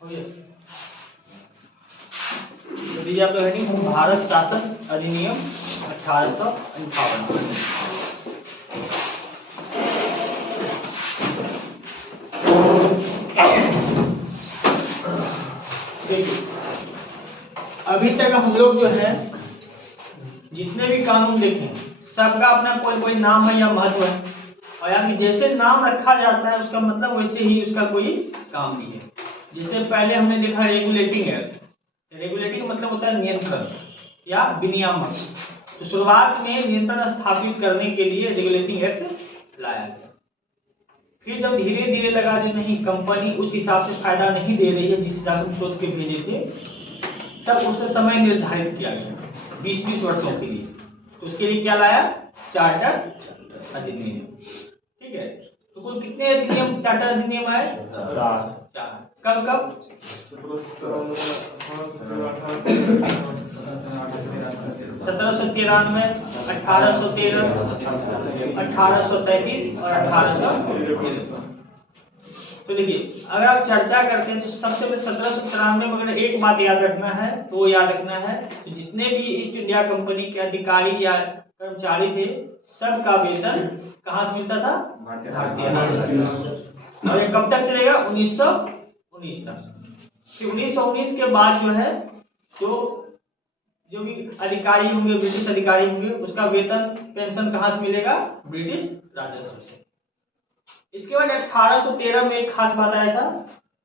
हो गया। तो दीजिए आप हेडिंग भारत शासन अधिनियम 1858। देखिए अभी तक हम लोग जो है जितने भी कानून देखे सबका अपना कोई कोई नाम है या महत्व है, और यानी जैसे नाम रखा जाता है उसका मतलब वैसे ही उसका कोई काम भी है। जैसे पहले हमने देखा रेगुलेटिंग एक्ट। रेगुलेटिंग मतलब होता है नियंत्रण या विनियामक। तो शुरुआत में नियंत्रण स्थापित करने के लिए रेगुलेटिंग एक्ट लाया गया। फिर जब धीरे धीरे लगा कि नहीं कंपनी उस हिसाब से फायदा नहीं दे रही है जिस हिसाब से सोच के भेजे थे, तब उसका समय निर्धारित किया गया 20-20 वर्षों के लिए। तो उसके लिए क्या लाया? चार्टर अधिनियम। ठीक है। तो कुल कितने अधिनियम चार्टर अधिनियम आए? 4। कब कब? 1793, 1813, 1833 और 1853। तो देखिए अगर आप चर्चा करते हैं तो सबसे पहले 1793 में अगर एक बात याद रखना है तो वो याद रखना है तो जितने भी ईस्ट इंडिया कंपनी के अधिकारी या कर्मचारी थे सबका वेतन कहाँ से मिलता था? भारतीय राजस्व। और ये कब तक चलेगा? 1919 तक। 1919 के बाद जो है तो जो भी अधिकारी होंगे ब्रिटिश अधिकारी होंगे उसका वेतन पेंशन कहाँ से मिलेगा? ब्रिटिश राजस्व से। इसके बाद 1813 में एक खास बात आया था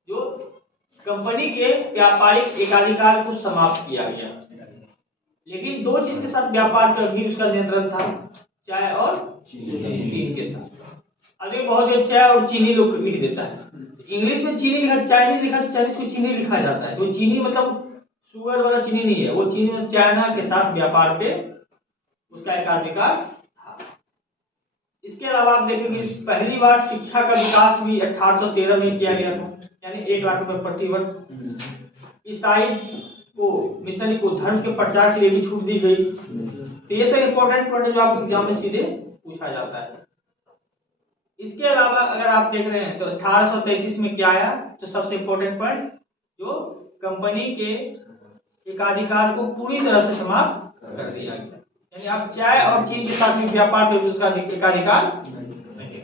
जो कंपनी के व्यापारिक एकाधिकार को समाप्त किया गया। लेकिन दो चीज के साथ व्यापार पर भी उसका नियंत्रण था, चाय और चीनी के साथ। अभी बहुत से चाय और चीनी लोग लिख देता है, इंग्लिश में चीनी लिखा, चाइनीज लिखा, चाइनीज को चीनी लिखा जाता है। तो चीनी मतलब शुगर वाला चीनी नहीं है, वो चीनी में चाइना के साथ व्यापार पे उसका एकाधिकार था। इसके अलावा आप देखेंगे पहली बार शिक्षा का विकास भी 1813 में किया गया था, यानी 1 लाख रुपए प्रति वर्ष। ईसाई को मिशनरी को धर्म के प्रचार के लिए भी छूट दी गई। तो ये सब इंपॉर्टेंट पॉइंट जो आप एग्जाम में सीधे पूछा जाता है। इसके अलावा अगर आप देख रहे हैं तो 1833 में क्या आया? तो सबसे इंपॉर्टेंट पॉइंट जो कंपनी के एकाधिकार को पूरी तरह से समाप्त कर दिया गया, यानी आप चाय और चीन के साथ भी व्यापार पे उसका एकाधिकार नहीं है।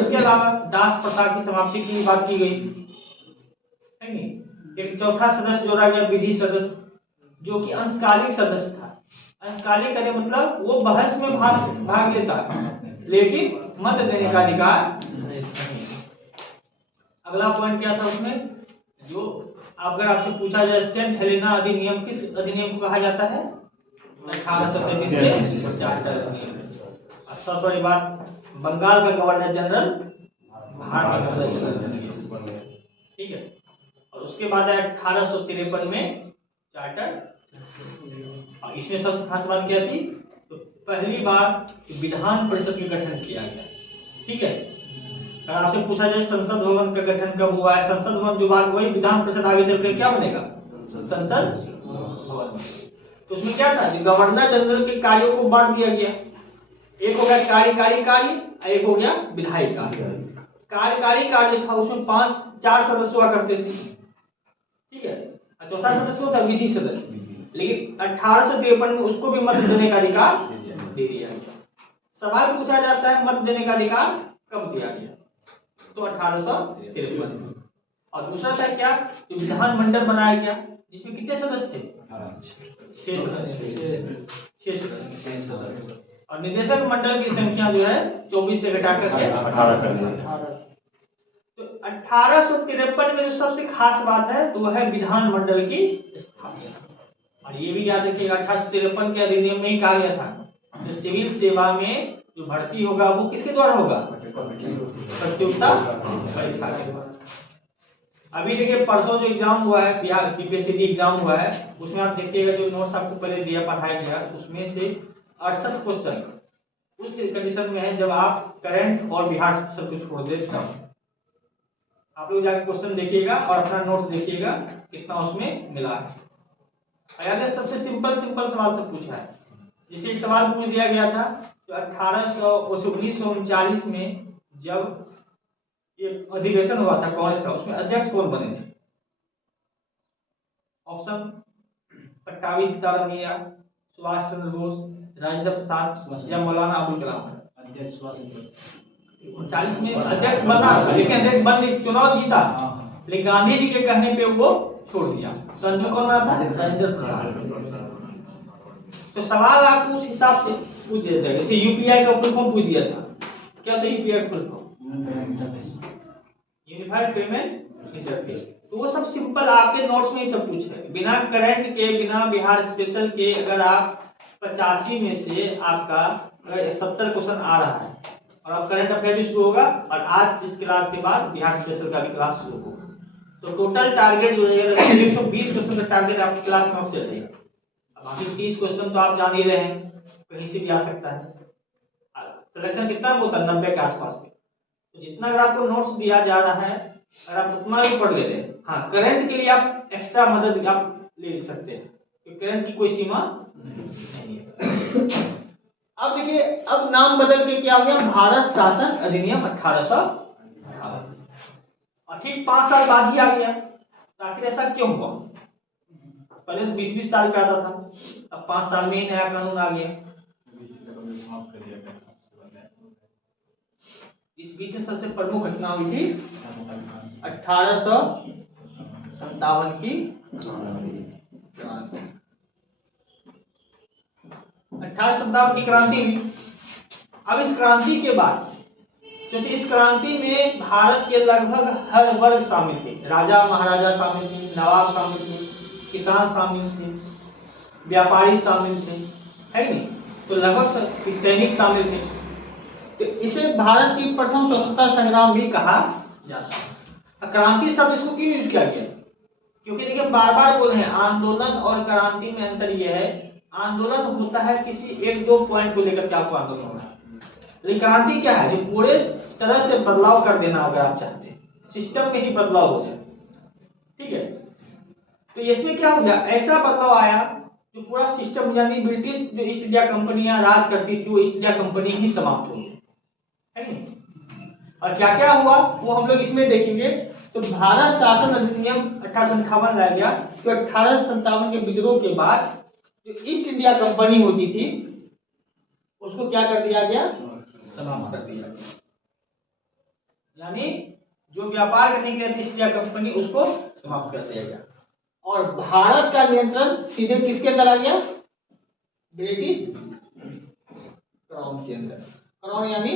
उसके अलावा दास प्रथा की समाप्ति की बात की गई है नहीं। एक चौथा सदस्य जोड़ा गया, विधि सदस्य, जो कि अंशकालिक सदस्य था। अंशकालिक का मतलब वो बहस में भाग लेता लेकिन मत देने का अधिकार नहीं। अगला पॉइंट क्या था उसमें? जो अगर आपसे पूछा जाए सेंट हेलेना अधिनियम किस अधिनियम को कहा जाता है? 1833 के चार्टर अधिनियम। और सबसे बड़ी बात बंगाल का गवर्नर जनरल भारत का गवर्नर जनरल, ठीक है। और उसके बाद 1853 में चार्टर। और इसमें सबसे खास बात क्या थी? तो पहली बार विधान परिषद का गठन किया गया, ठीक है। अगर आपसे पूछा जाए संसद भवन का गठन कब हुआ है? संसद भवन जो बात हुई, विधान परिषद आगे चलकर क्या बनेगा? संसद भवन। तो उसमें क्या था? गवर्नर जनरल के कार्यों को बांट दिया गया। एक हो गया कार्यकारी कार्य, एक हो गया विधायी कार्य। कार्यकारी कार्य था उसमें 4 सदस्य हुआ करते थे, ठीक है। चौथा सदस्य होता विधि सदस्य। लेकिन 1853 में उसको भी मत देने का अधिकार दे दिया गया। सवाल पूछा जाता है मत देने का अधिकार कब दिया गया? तो 1853 में। और दूसरा था क्या? जो विधानमंडल बनाया गया जिसमें कितने सदस्य थे? 6 सदस्य। और निदेशक मंडल की संख्या जो है 24 से घटाकर के 18 कर दी। तो 1853 में जो सबसे खास बात है तो वह है विधानमंडल की स्थापना। और ये भी याद रखिएगा 1853 के अधिनियम में ही कहा गया था जो सिविल सेवा में जो भर्ती होगा वो किसके द्वारा होगा? प्रतियोगिता परीक्षा के द्वारा। अभी देखिए परसों जो एग्जाम हुआ है बिहार पीपीएससी एग्जाम हुआ है, उसमें आप देखिएगा जो नोट्स आपको पहले दिया पढ़ाया गया उसमें से 68 क्वेश्चन उस कंडीशन में है जब आप करंट और बिहार सब कुछ छोड़ दे। आप लोग जाकर क्वेश्चन देखिएगा और अपना नोट्स देखिएगा कितना उसमें मिला है। याद है सबसे सिंपल सवाल सब पूछा है। जैसे एक सवाल पूछ दिया गया था तो 1939 में जब ये अधिवेशन हुआ था कांग्रेस का, उसमें अध्यक्ष कौन बने थे? ऑप्शन पट्टाभी सीताराम मिया, सुभाष चंद्र बोस, राजेंद्र प्रसाद या मौलाना अबुल कलाम है। अध्यक्ष सुभाष चंद्र 39 में अध्यक्ष बना, लेकिन अध्यक्ष बन चुनाव जीता, लेकिन गांधी जी के कहने पे वो छोड़ दिया। तो अंतिम कौन बना था? राजेंद्र प्रसाद। तो सवाल आपको उस हिसाब से पूछ दिया जाएगा। जैसे यूपीआई का फुल फॉर्म पूछ दिया था, क्या था UPI full form? Unified payment interface. तो वो सब सिंपल आपके नोट्स में ही सब कुछ है। बिना करंट के, बिना बिहार स्पेशल के अगर आप 85 में से आपका 70 क्वेश्चन आ रहा है और अब करंट अफेयर भी शुरू होगा और आज इस क्लास के बाद बिहार स्पेशल का भी क्लास शुरू होगा, तो टोटल टारगेट जो रहेगा 120 क्वेश्चन का टारगेट आपकी क्लास में ऑफ चल जाएगा। अब बाकी 30 क्वेश्चन तो आप जान ही रहे हैं, कहीं से भी आ सकता है। सिलेक्शन कितना होता है? 90 के आसपास में। तो जितना अगर आपको नोट्स दिया जा रहा है अगर आप उतना भी पढ़ ले रहे हैं, हाँ करंट के लिए आप एक्स्ट्रा मदद आप ले सकते हैं, क्योंकि करंट की कोई सीमा नहीं है। अब देखिए, अब नाम बदल के क्या हो गया? भारत शासन अधिनियम 1858। और ठीक 5 साल बाद ही आ गया। तो आखिर ऐसा क्यों हुआ? पहले तो 20-20 साल पे आता था, अब 5 साल में ही नया कानून आ गया। इस बीच में सबसे प्रमुख घटना हुई थी 1857 की क्रांति। 1857 की क्रांति हुई। अब इस क्रांति के बाद, क्योंकि इस क्रांति में भारत के लगभग हर वर्ग शामिल थे। राजा महाराजा शामिल थे, नवाब शामिल थे, किसान शामिल थे, व्यापारी शामिल थे, है नहीं? तो लगभग सैनिक शामिल थे। तो इसे भारत की प्रथम स्वतंत्रता संग्राम भी कहा जाता है। क्रांति शब्द इसको क्यों यूज किया गया? क्योंकि देखिए बार बार बोल रहे हैं आंदोलन और क्रांति में अंतर यह है, आंदोलन होता है किसी एक दो पॉइंट को लेकर के आपको आंदोलन होना है, लेकिन क्रांति क्या है? जो पूरे तरह से बदलाव कर देना अगर आप चाहते हैं, सिस्टम में ही बदलाव हो जाए, ठीक है? तो इसमें क्या हो गया? ऐसा बदलाव आया जो पूरा सिस्टम, यानी ब्रिटिश जो ईस्ट इंडिया कंपनियां राज करती थी वो ईस्ट इंडिया कंपनी ही समाप्त हो गई, है नहीं? और क्या क्या हुआ वो हम लोग इसमें देखेंगे। तो भारत शासन अधिनियम 1858 लाया गया। तो 1857 के विद्रोह के बाद जो ईस्ट इंडिया कंपनी होती थी उसको क्या कर दिया गया? समाप्त कर दिया गया। यानी जो व्यापार करने के लिए ईस्ट इंडिया कंपनी उसको समाप्त कर दिया गया और भारत का नियंत्रण सीधे किसके अंदर आ गया? ब्रिटिश क्राउन के अंदर। क्राउन यानी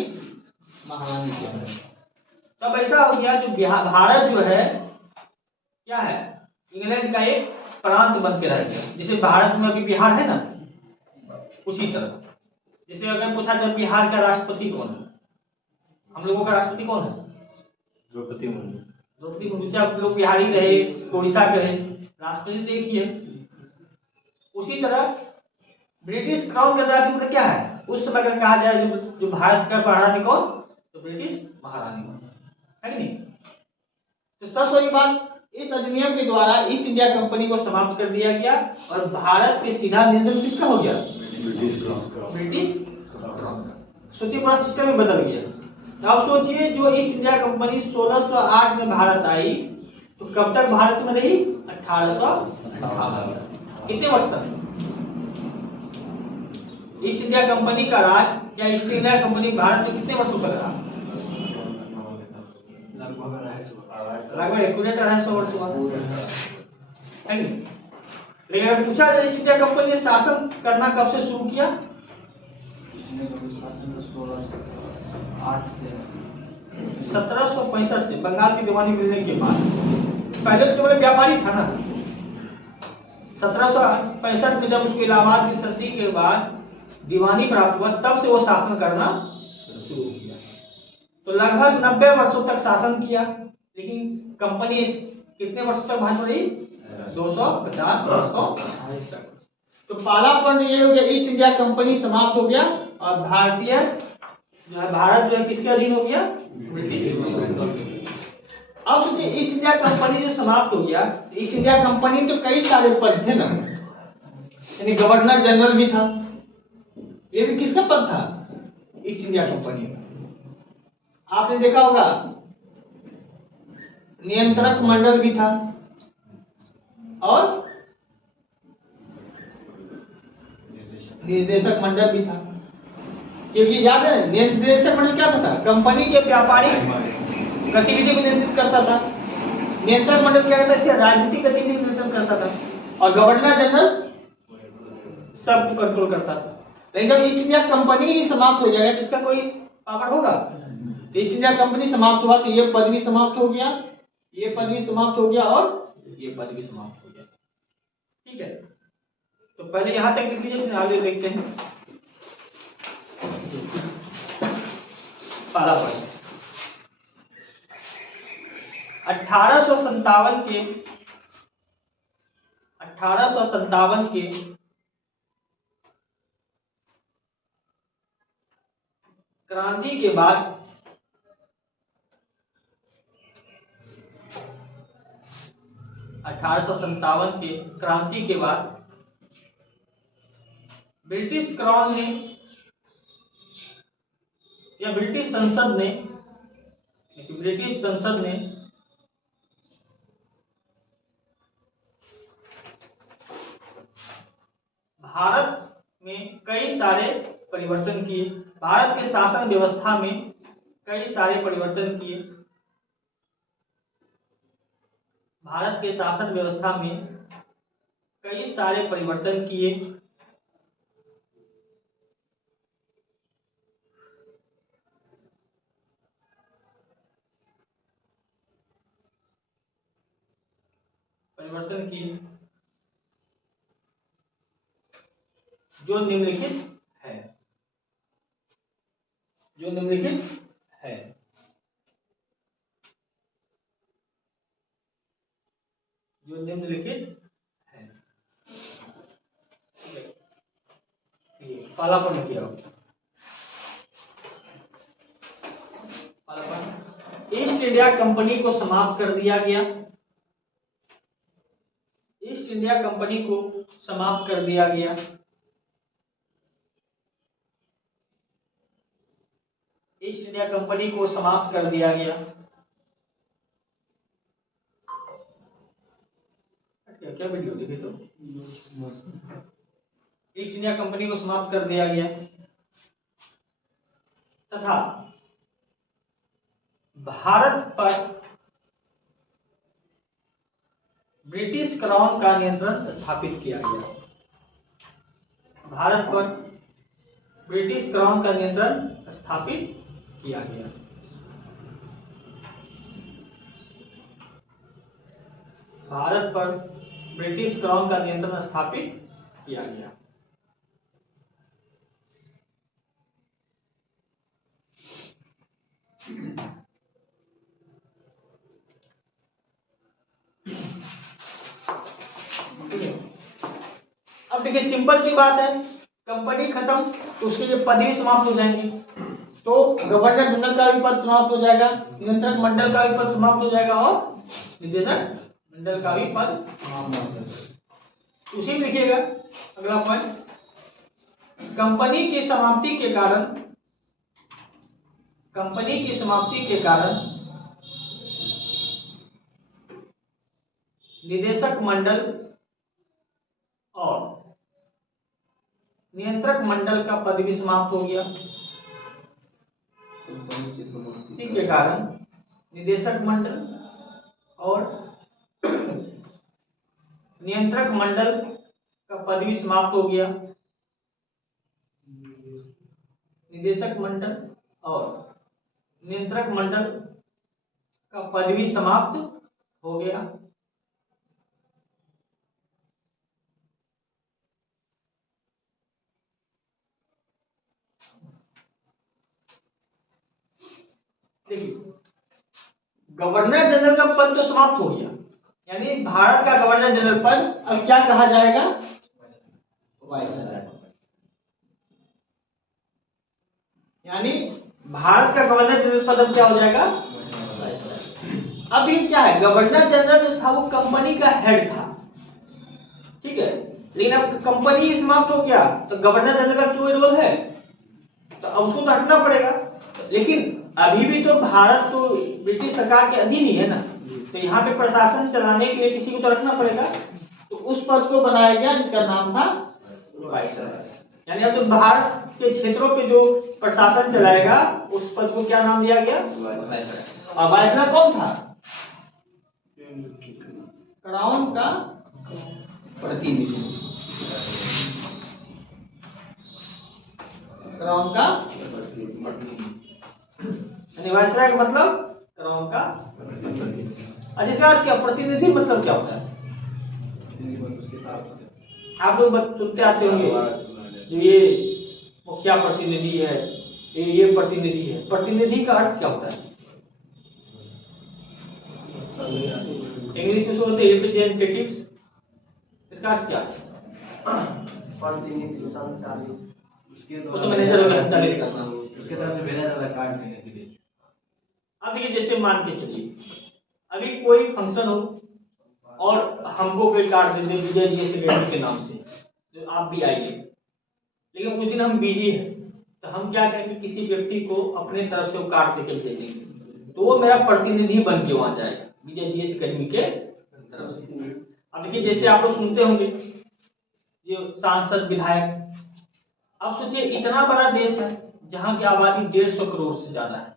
महारानी के अंदर। तब ऐसा हो गया जो भारत जो है क्या है? इंग्लैंड का एक प्रांत बन के रह गया। जैसे भारत में अभी बिहार है ना, उसी तरह। जैसे अगर पूछा जाए बिहार का राष्ट्रपति कौन है, हम लोगों का राष्ट्रपति कौन है? द्रौपदी मुर्मू। द्रौपदी मुर्मू। चाहे आप लोग बिहारी रहे, उड़ीसा के रहे, राष्ट्रपति देखिए। उसी तरह ब्रिटिश क्राउन का मतलब क्या है? उस समय अगर कहा जाए जो भारत का महारानी कौन, तो ब्रिटिश महारानी है कि नहीं? तो सच वाली बात, इस अधिनियम के द्वारा ईस्ट इंडिया कंपनी को समाप्त कर दिया गया और भारत पे सीधा नियंत्रण किसका हो गया? British crown. सोचिए पूरा सिस्टम ही बदल गया। अब सोचिए जो ईस्ट इंडिया कंपनी 1608 में भारत आई तो कब तक भारत में रही? 1858। कितने वर्ष तक ईस्ट इंडिया कंपनी का राज या ईस्ट इंडिया कंपनी भारत में कितने वर्षों तक रहा? लगभग एक्यूरेट 250 वर्ष हुआ है नहीं? लेकिन अगर पूछा जाए ईस्ट इंडिया कंपनी ने शासन करना कब से शुरू किया? 1765 से, बंगाल की दीवानी मिलने के बाद। पहले तो केवल व्यापारी था ना। 1765 में जब उसको इलाहाबाद की संधि के बाद दीवानी प्राप्त हुआ तब से वो शासन करना शुरू किया। तो लगभग 90 वर्षों तक शासन किया, लेकिन कंपनी कितने वर्षों तक भारत में रही? 250 वर्षों तक। तो पहला पॉइंट ये हो गया, ईस्ट इंडिया कंपनी समाप्त हो गया और भारतीय जो है भारत जो है किसके अधीन हो गया? ब्रिटिश। अब सोचिए ईस्ट इंडिया कंपनी जो समाप्त हो गया, ईस्ट इंडिया कंपनी तो कई सारे पद थे ना, यानी गवर्नर जनरल भी था, ये भी किसका पद था? ईस्ट इंडिया कंपनी का। आपने देखा होगा नियंत्रक मंडल भी था और निदेशक मंडल भी था, क्योंकि याद है निदेशक मंडल क्या था? कंपनी के व्यापारिक गतिविधि को नियंत्रित करता था। नियंत्रक मंडल क्या करता? इसके राजनीतिक गतिविधि को नियंत्रण करता था, और गवर्नर जनरल सबको कंट्रोल करता था। लेकिन जब ईस्ट इंडिया कंपनी ही समाप्त हो जाएगा तो इसका कोई पावर होगा? तो ईस्ट इंडिया कंपनी समाप्त हुआ तो ये पद भी समाप्त हो गया, ये पद भी समाप्त हो गया, और ये पद भी समाप्त हो गया। ठीक है, तो पहले यहां तक लिख लीजिए, फिर आगे देखते हैं। पहला पॉइंट 1857 के क्रांति के बाद 1857 के क्रांति के बाद ब्रिटिश क्राउन ने या ब्रिटिश संसद ने भारत में कई सारे परिवर्तन किए। भारत के शासन व्यवस्था में कई सारे परिवर्तन किए। भारत के शासन व्यवस्था में कई सारे परिवर्तन किए। जो निम्नलिखित है। पहला पॉइंट किया ईस्ट इंडिया कंपनी को समाप्त कर दिया गया। ईस्ट इंडिया कंपनी को समाप्त कर दिया गया। ईस्ट इंडिया कंपनी को समाप्त कर दिया गया। क्या वीडियो देखिए तो ईस्ट इंडिया कंपनी को समाप्त कर दिया गया तथा भारत पर ब्रिटिश क्राउन का नियंत्रण स्थापित किया गया। भारत पर ब्रिटिश क्राउन का नियंत्रण स्थापित किया गया। भारत पर ब्रिटिश क्राउन का नियंत्रण स्थापित किया गया। अब देखिए सिंपल सी बात है, कंपनी खत्म तो उसके लिए पद भी समाप्त हो जाएंगे। तो गवर्नर जनरल का भी पद समाप्त हो जाएगा, नियंत्रक मंडल का भी पद समाप्त हो जाएगा, और निदेशक मंडल का भी पद समाप्त हो जाएगा। उसी में लिखिएगा अगला पॉइंट, कंपनी की समाप्ति के कारण निदेशक मंडल और नियंत्रक मंडल का पद भी समाप्त हो गया। कंपनी की समाप्ति के कारण निदेशक मंडल और नियंत्रक मंडल का पद भी समाप्त हो गया। निदेशक मंडल और नियंत्रक मंडल का पद भी समाप्त हो गया। देखिए गवर्नर जनरल का पद तो समाप्त हो गया, यानी भारत का गवर्नर जनरल पद अब क्या कहा जाएगा? वाइसराय। यानी भारत का गवर्नर जनरल पद अब क्या हो जाएगा? वाइसराय। अब ये क्या है, गवर्नर जनरल जो था वो कंपनी का हेड था, ठीक है, लेकिन अब कंपनी समाप्त हो गया तो गवर्नर जनरल का कोई रोल है? तो अब उसको तो हटना पड़ेगा। लेकिन अभी भी तो भारत तो ब्रिटिश सरकार के अधीन ही है ना, तो यहाँ पे प्रशासन चलाने के लिए किसी को तो रखना पड़ेगा। तो उस पद को बनाया गया जिसका नाम था वाइसराय। यानी अब तो भारत के क्षेत्रों पे जो प्रशासन चलाएगा उस पद को क्या नाम दिया गया? और वायसराय कौन था? क्राउन का प्रतिनिधि। क्राउन का यानी वायसराय का मतलब क्राउन का प्रतिनिधि। अच्छा, इसका अर्थ क्या? प्रतिनिधि मतलब क्या होता है? आप लोग सुनते आते होंगे जो ये मुखिया प्रतिनिधि है, ये प्रतिनिधि है। प्रतिनिधि का अर्थ क्या होता है? इंग्लिश में बोलते हैं रिप्रेजेंटेटिव्स। इसका अर्थ क्या है? प्रतिनिधि संचालित, वो तो मैनेजर होगा, संचालित करना। उसके तरफ से भेजा जाता है कार्ड देने के लिए। अब देखिए, जैसे मान के चलिए अभी कोई फंक्शन हो और हमको कोई कार्ड दे दे विजय जी सेक्रेटरी के नाम से, तो आप भी आइए, लेकिन उस दिन हम बिजी हैं, तो हम क्या करेंगे? किसी व्यक्ति को अपने तरफ से वो कार्ड देकर दे देंगे, तो वो मेरा प्रतिनिधि बन के वहां जाएगा विजय जी एकेडमी के तरफ से। अब देखिए, जैसे आप लोग सुनते होंगे ये सांसद विधायक। अब सोचिए, इतना बड़ा देश है जहां की आबादी 150 करोड़ से ज्यादा है।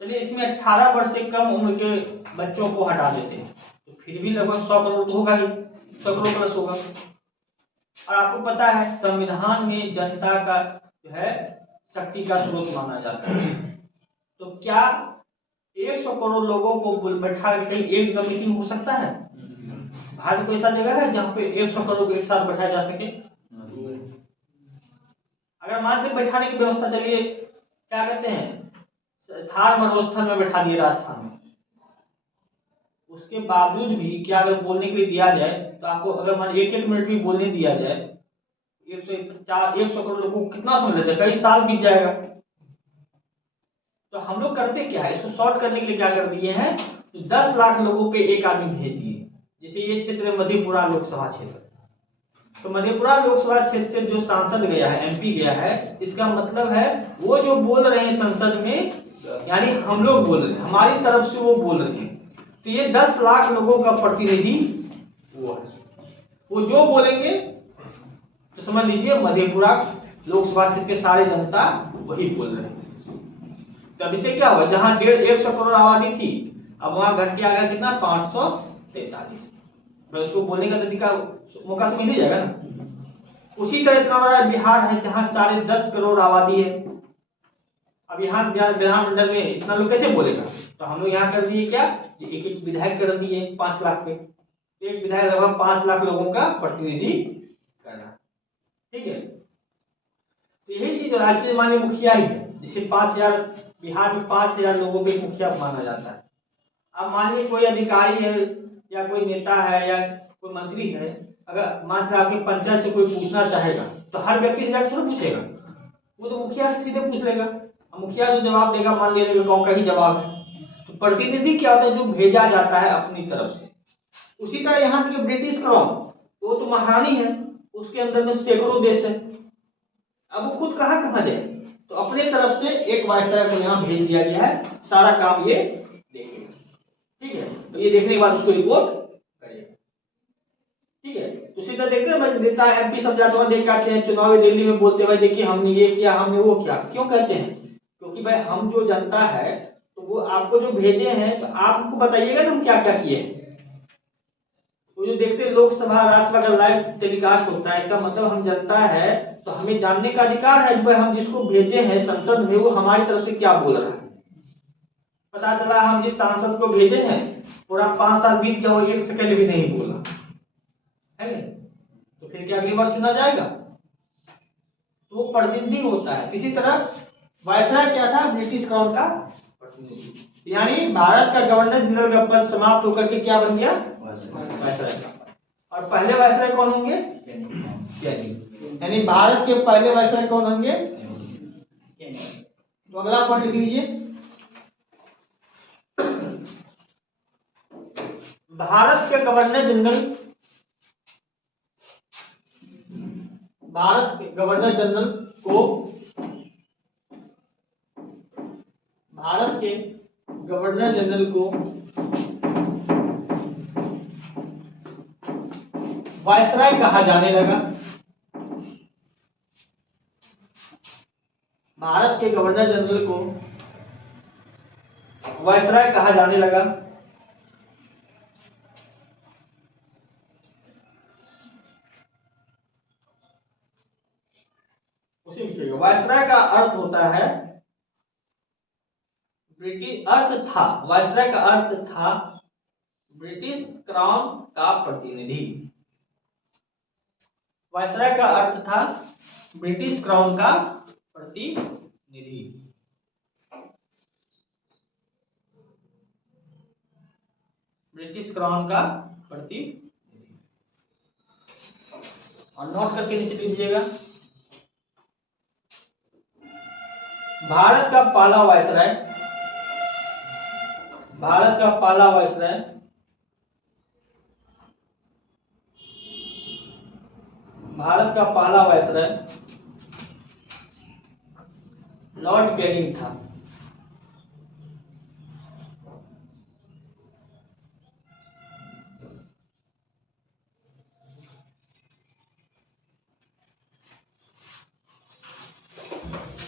चलिए, इसमें 18 वर्ष से कम उम्र के बच्चों को हटा देते हैं, तो फिर भी लगभग 100 करोड़ तो होगा ही, 100 करोड़ प्लस होगा। और आपको पता है संविधान में जनता का जो है शक्ति का स्रोत माना जाता है। तो क्या 100 करोड़ लोगों को बैठा के कहीं एक जगह मीटिंग हो सकता है? भारत में कोई ऐसा जगह है जहाँ पे 100 करोड़ को एक साथ बैठाया जा सके? अगर मान लीजिए बैठाने की व्यवस्था, चलिए क्या कहते हैं, थार मरुस्थल में बैठा दिए राजस्थान में, उसके बावजूद भी क्या अगर बोलने के लिए दिया जाए तो आपको अगर मान 1-1 मिनट भी बोलने दिया जाए, 100 करोड़ लोगों को कितना समय लगेगा? कई साल बीत जाएगा। तो हम लोग करते क्या है, इसको शॉर्ट करने के लिए क्या कर दिए हैं, 10 लाख लोगों पे एक आदमी भेज दिए। जैसे ये क्षेत्र है मधेपुरा लोकसभा क्षेत्र, तो मधेपुरा लोकसभा क्षेत्र से जो सांसद गया है, एमपी गया है, इसका मतलब है वो जो बोल रहे हैं संसद में, यानी हम लोग बोल रहे हैं, हमारी तरफ से वो बोल रहे हैं, तो ये 10 लाख लोगों का प्रतिनिधि वो है। वो जो बोलेंगे तो समझ लीजिए मधेपुरा लोकसभा क्षेत्र के सारे जनता वही बोल रहे हैं। तब इससे क्या होगा, जहां 150 करोड़ आबादी थी, अब वहां घट के आ गया कितना, 543। उसको बोलने का तरीका मौका तो मिल ही जाएगा ना। उसी तरह इतना बड़ा बिहार है जहां 10.5 करोड़ आबादी है। अब यहाँ विधानमंडल में इतना लोग कैसे बोलेगा? तो हम लोग यहाँ कर दिए क्या, एक एक विधायक कर दिए 5 लाख पे, एक विधायक लगभग 5 लाख लोगों का प्रतिनिधि करना। ठीक है, तो यही चीज राज्य माननीय मुखिया ही है, जिसे 5000 बिहार में 5000 लोगों पे मुखिया माना जाता है। अब मानिए कोई अधिकारी है या कोई नेता है या कोई मंत्री है, अगर मान लीजिए आपकी पंचायत से कोई पूछना चाहेगा तो हर व्यक्ति से थोड़ा पूछेगा, वो तो मुखिया से सीधे पूछ लेगा। मुखिया जो जवाब देगा मान लीजिए गाँव का ही जवाब है। तो प्रतिनिधि क्या होता है, जो भेजा जाता है अपनी तरफ से। उसी तरह यहाँ के ब्रिटिश क्राउन, वो तो महारानी है, उसके अंदर में सैकड़ों देश है। अब वो खुद कहाँ कहाँ जाए, तो अपने तरफ से एक वायसराय को यहाँ भेज दिया गया है, सारा काम ये देखेगा। ठीक है, तो ये देखने के बाद उसको रिपोर्ट करेगा। ठीक है, तो सीधा देखते हैं नेता एमपी सब जाते हैं, देख आते हैं चुनावी दिल्ली में बोलते हुए, देखिए हमने ये किया, हमने वो किया। क्यों कहते हैं? क्योंकि भाई हम जो जनता है, तो वो आपको जो भेजे हैं, तो आप हमको बताइएगा ना हम क्या क्या किए। तो जो देखते लोकसभा राज्यसभा का लाइव टेलीकास्ट होता है, इसका मतलब हम जनता है, तो हमें जानने का अधिकार है कि हम जिसको भेजे हैं संसद में वो हमारी तरफ से क्या बोल रहा है। पता चला हम जिस सांसद को भेजे हैं पूरा 5 साल बीत गया, वो 1 सेकंड भी नहीं बोला है, तो फिर क्या अगली बार चुना जाएगा? तो वो प्रतिनिधि होता है। इसी तरह वायसराय क्या था, ब्रिटिश क्राउन का प्रतिनिधि, यानी भारत का गवर्नर जनरल का पद समाप्त होकर के क्या बन गया, वायसराय का। और पहले वायसराय कौन होंगे, यानी भारत के पहले वायसराय कौन होंगे। तो अगला पॉइंट लिख लीजिए, भारत के गवर्नर जनरल, भारत के गवर्नर जनरल को, भारत के गवर्नर जनरल को वायसराय कहा जाने लगा। भारत के गवर्नर जनरल को वायसराय कहा जाने लगा। उसी में वायसराय का अर्थ होता है ब्रिटिश, अर्थ था वायसराय का अर्थ था ब्रिटिश क्राउन का प्रतिनिधि। वायसराय का अर्थ था ब्रिटिश क्राउन का प्रतिनिधि। ब्रिटिश क्राउन का प्रतिनिधि। और नोट करके नीचे लीजिएगा, भारत का पहला वायसराय, भारत का पहला वायसराय भारत का पहला वायसराय लॉर्ड कैनिंग था।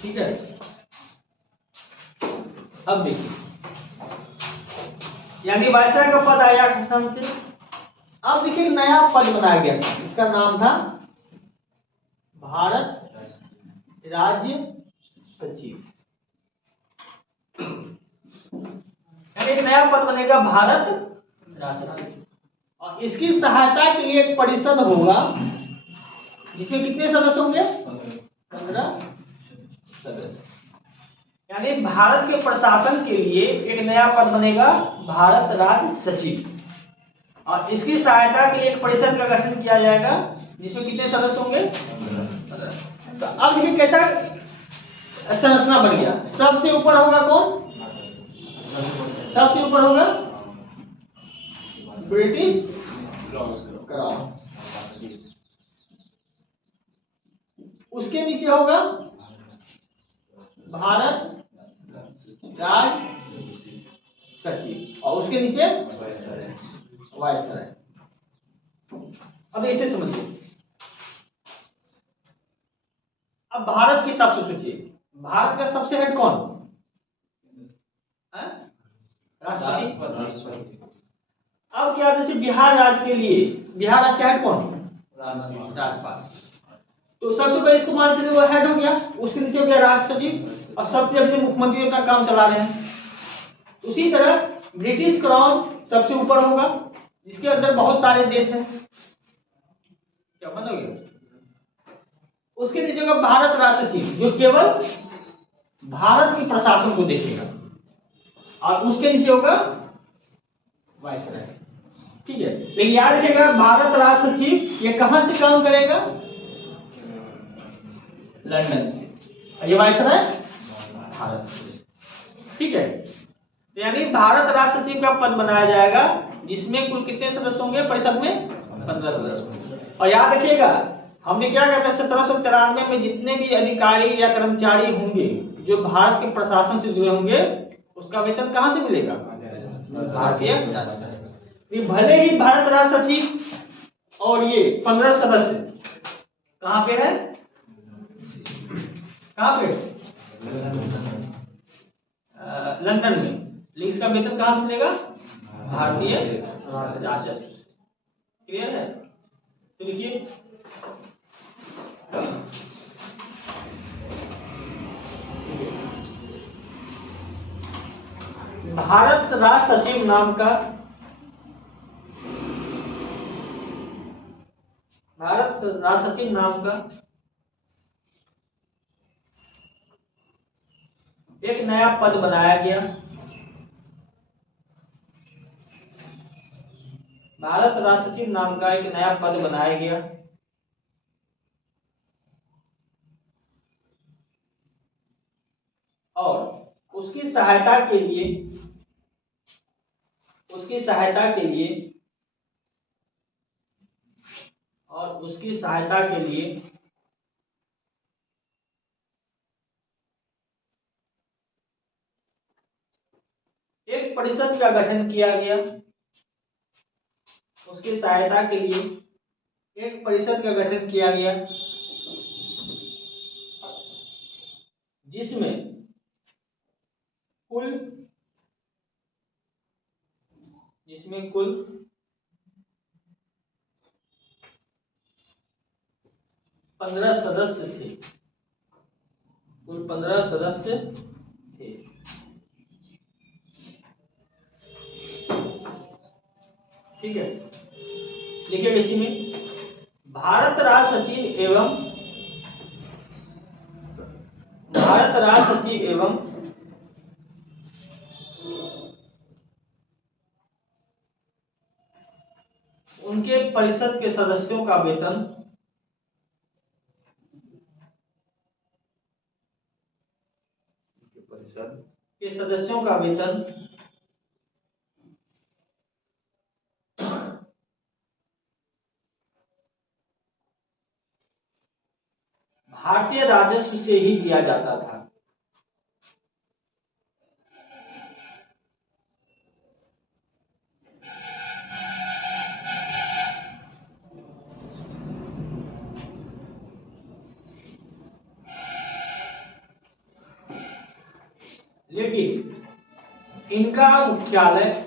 ठीक है, अब देखिए, यानी वायसराय का पद आया असम से। अब देखिए नया पद बनाया गया, इसका नाम था भारत राज्य सचिव। यानी एक नया पद बनेगा भारत राज्य सचिव, और इसकी सहायता के लिए एक परिषद होगा जिसमें कितने सदस्य होंगे? 15 सदस्य। यानी भारत के प्रशासन के लिए एक नया पद बनेगा भारत राज्य सचिव, और इसकी सहायता के लिए एक परिषद का गठन किया जाएगा जिसमें कितने सदस्य होंगे? 15। तो अब देखिए कैसा संरचना बन गया। सबसे ऊपर होगा कौन? सबसे ऊपर होगा ब्रिटिश क्राउन, उसके नीचे होगा भारत राज्य सचिव, और उसके नीचे वायसराय। अब इसे समझिए, अब भारत की सबसे सोचिए, भारत का सबसे हेड कौन? राष्ट्रपति। अब क्या, जैसे बिहार राज्य के लिए, बिहार राज्य का हेड कौन? राज्यपाल। तो सबसे पहले इसको मान चलिए वो हेड हो गया, उसके नीचे हो गया राज्य सचिव, और सबसे अभी मुख्यमंत्री अपना काम चला रहे हैं। उसी तरह ब्रिटिश क्राउन सबसे ऊपर होगा जिसके अंदर बहुत सारे देश हैं। क्या बंद हो गया? उसके नीचे होगा भारत राज्य सचिव जो केवल भारत के प्रशासन को देखेगा, और उसके नीचे होगा वायसराय। ठीक है, लेकिन याद रखिएगा भारत राज्य सचिव ये कहां से काम करेगा? लंदन से। ये वायसराय भारत से। ठीक है, यानी भारत राज्य सचिव का पद बनाया जाएगा जिसमें कुल कितने सदस्य होंगे परिषद में? 15 सदस्य होंगे। और याद रखिएगा हमने क्या कहा था, 1793 में जितने भी अधिकारी या कर्मचारी होंगे जो भारत के प्रशासन से जुड़े होंगे उसका वेतन कहां से मिलेगा? भारतीय राज्य। भले ही भारत राज्य सचिव और ये 15 सदस्य कहां पे है? कहां पे? लंदन में, लेकिन इसका वेतन कहां से मिलेगा? भारतीय राजस्व से। क्लियर है? तो देखिए भारत राज्य सचिव नाम का, भारत राज्य सचिव नाम का एक नया पद बनाया गया। भारत राज्य सचिव नाम का एक नया पद बनाया गया, और उसकी सहायता के लिए एक परिषद का गठन किया गया। उसकी सहायता के लिए एक परिषद का गठन किया गया जिसमें कुल 15 सदस्य थे, कुल 15 सदस्य थे। ठीक है, लिखिए इसी में भारत राज्य सचिव एवं उनके परिषद के सदस्यों का वेतन भारतीय राजस्व से ही दिया जाता था। लेकिन इनका मुख्यालय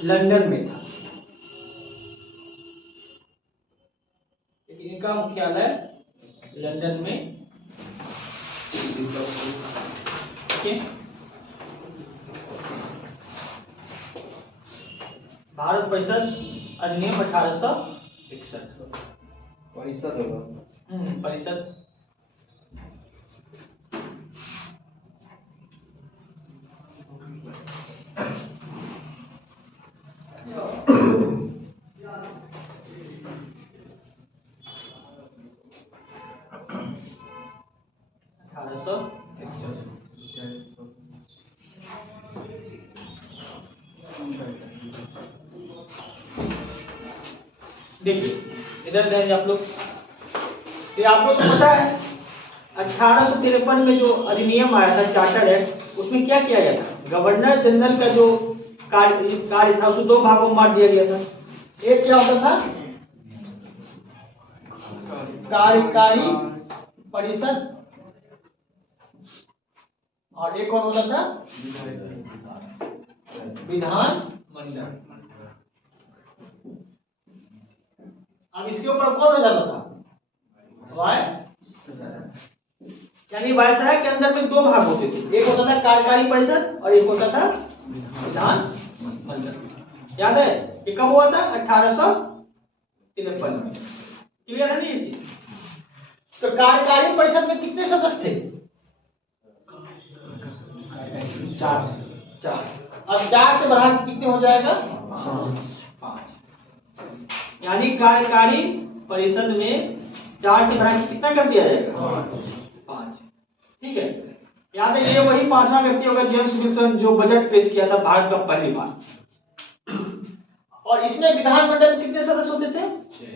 लंदन में था। इनका मुख्यालय लंदन में, ओके। भारत परिषद अधिनियम 1861 परिषद होगा। परिषद देखिए इधर जाएंगे आप लोग। ये आप लोग को पता है 1853 में जो अधिनियम आया था चार्टर एक्ट, उसमें क्या किया गया था? गवर्नर जनरल का जो कार्य था उसको दो भागों में बांट दिया गया था। एक क्या होता था? कार्यकारी परिषद, और एक और होता था विधान मंडल। अब इसके ऊपर कौन हो जाता था? यानी वायसराय के अंदर में दो भाग होते थे, एक होता था कार्यकारी परिषद और एक होता था विधान मंडल। याद है ये कब हुआ था? 1853 में। क्लियर है ना ये चीज? तो कार्यकारी परिषद में कितने सदस्य थे? 4। अब 4 से बढ़ा के कितने हो जाएगा? 5। यानी कार्यकारी परिषद में 4 से बढ़ा के कितना कर दिया जाएगा? 5। ठीक है, याद है ये वही 5वां व्यक्ति होगा जेम्स विल्सन जो बजट पेश किया था भारत का पहली बार। और इसमें विधानमंडल में कितने सदस्य होते थे? 6।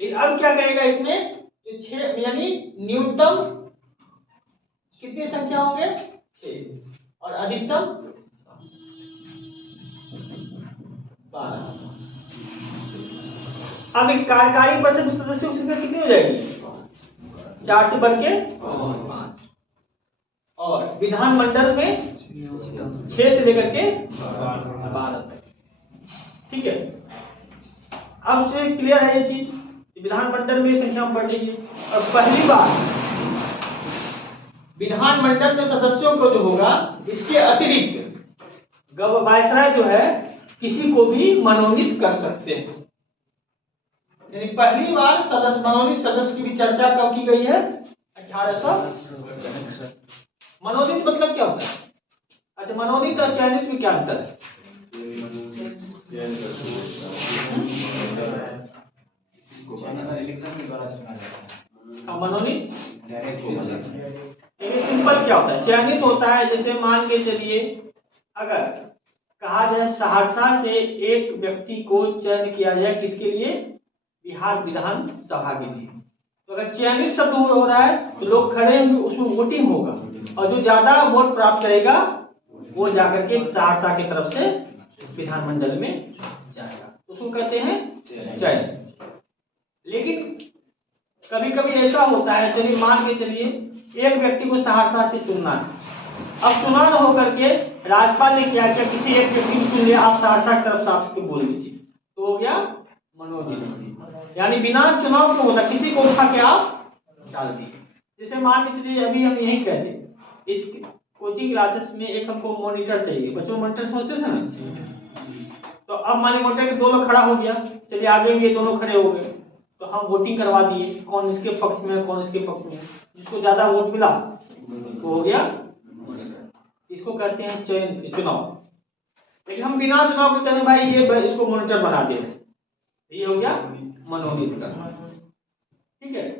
लेकिन अब क्या करेगा इसमें? 6 यानी न्यूनतम कितनी संख्या होंगे? 6 और अधिकतम 12। अब एक कार्यकारी परिषद के सदस्यों की संख्या कितनी हो जाएगी? 4 से बढ़ के 5। और विधानमंडल में 6 से लेकर के 12 तक। ठीक है, अब से क्लियर है ये चीज? विधानमंडल में संख्या बढ़ रही है और पहली बार विधानमंडल में सदस्यों को जो होगा इसके अतिरिक्त वायसराय जो है किसी को भी मनोनीत कर सकते हैं। यानी पहली बार मनोनीत सदस्य की भी चर्चा कब की गई है? 1861। मनोनीत मतलब क्या होता है? अच्छा, मनोनीत और चयनित में क्या अंतर है? इलेक्शन के द्वारा चुना जाता है। मनोनीत सिंपल क्या होता है? चयनित होता है जैसे मान के चलिए अगर कहा जाए सहरसा से एक व्यक्ति को चयन किया जाए किसके लिए? बिहार विधान सभा के लिए। तो अगर चयनित शब्द हो रहा है तो लोग खड़े होंगे, उसमें वोटिंग होगा। और जो ज्यादा वोट प्राप्त करेगा वो जाकर के सहरसा की तरफ से विधानमंडल में जाएगा, उसको कहते हैं चयन। लेकिन कभी कभी ऐसा होता है, चलिए मान के चलिए एक व्यक्ति को सहरसा से चुनना है, अब चुनाव होकर के राज्यपाल ने क्या किया, किसी एक व्यक्ति को चुन लिया, आप सहरसा की तरफ से आपको बोल दीजिए, तो हो गया मनोनीत। यानी बिना चुनाव को होता, किसी को उठा के आप डाल दिए। जैसे मान के चलिए अभी हम यही कहते हैं, इस कोचिंग क्लासेस में एक हमको मॉनिटर चाहिए, बच्चों मॉनिटर सोचते थे ना, तो अब मान लीजिए मॉनिटर के दो लोग खड़ा हो गया, चलिए आगे ये दोनों खड़े हो गए, तो हम वोटिंग करवा दिए, कौन इसके पक्ष में है कौन इसके पक्ष में है, जिसको ज्यादा वोट मिला तो हो गया मॉनिटर। इसको कहते हैं चयन, चुनाव। लेकिन हम बिना चुनाव के कहते भाई ये इसको मॉनिटर बना दे रहे, ये हो गया मनोनीत करना। ठीक है,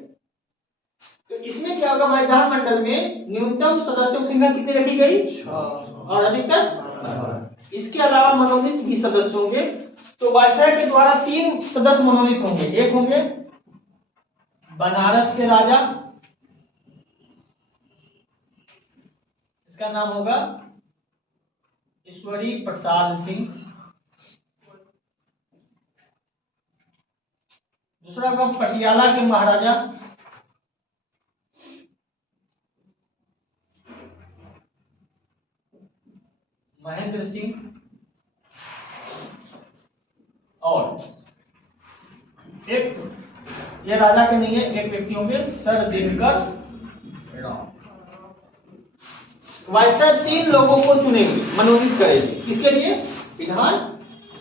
तो इसमें क्या होगा, विधानमंडल में न्यूनतम सदस्यों की संख्या कितनी रखी गई और अधिकतम। इसके अलावा मनोनीत भी सदस्य होंगे, तो वायसराय के द्वारा 3 सदस्य मनोनीत होंगे। एक होंगे बनारस के राजा, इसका नाम होगा ईश्वरी प्रसाद सिंह। दूसरा होगा पटियाला के महाराजा महेंद्र सिंह, और एक ये राजा के नहीं है, एक व्यक्ति होंगे सर दिनकर राव। वायसराय 3 लोगों को चुनेगी, मनोनीत करेगी, किसके लिए, विधान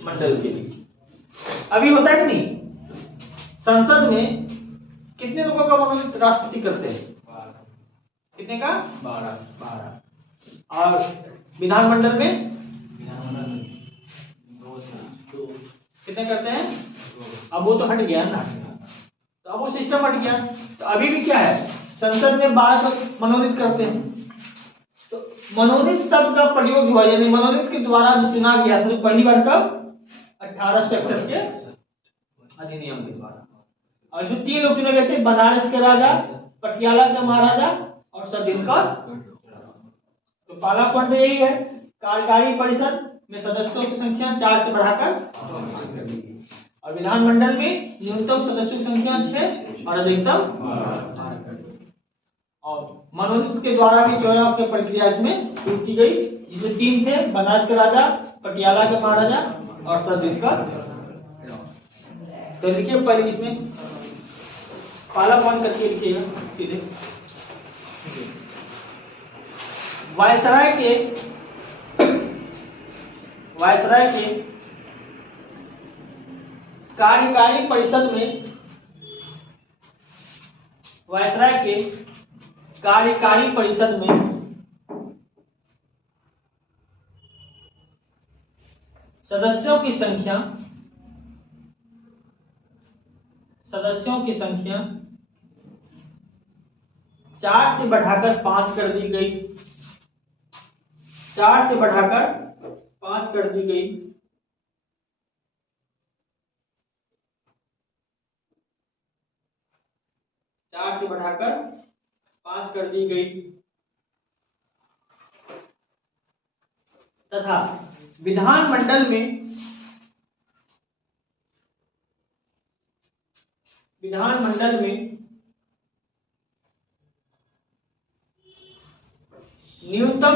मंडल के लिए। अभी होता है कि नहीं, संसद में कितने लोगों का मनोनीत राष्ट्रपति करते हैं, कितने का, 12। और विधानमंडल में कितने करते हैं, अब वो तो हट गया ना, तो अब वो सिस्टम हट गया, तो अभी भी क्या है, संसद में 12 मनोनीत करते हैं। तो मनोनीत शब्द का प्रयोग हुआ, यानी मनोनीत के द्वारा जो चुना गया था, पहली बार कब, 1861 के अधिनियम के द्वारा। और जो 3 लोग चुने गए थे, बनारस के राजा, पटियाला के महाराजा और सर दिनकर। तो पहला पॉइंट यही है, कार्यकारी परिषद में सदस्यों की संख्या 4 से बढ़ाकर 6 कर दी गई, और विधानमंडल में न्यूनतम सदस्यों की संख्या 6 और अधिकतम 12 कर दी। और मनोनीत के द्वारा भी चुनाव की प्रक्रिया इसमें शुरू की गई, जिसमें 3 थे, बनारस के राजा, पटियाला के महाराजा और सर दिनकर। तो लिखिए पहले इसमें पहला पॉइंट करके लिखिएगा सीधे, वायसराय के कार्यकारी परिषद में, वायसराय के कार्यकारी परिषद में सदस्यों की संख्या 4 से बढ़ाकर 5 कर दी गई, 4 से बढ़ाकर 5 कर दी गई। तथा विधानमंडल में न्यूनतम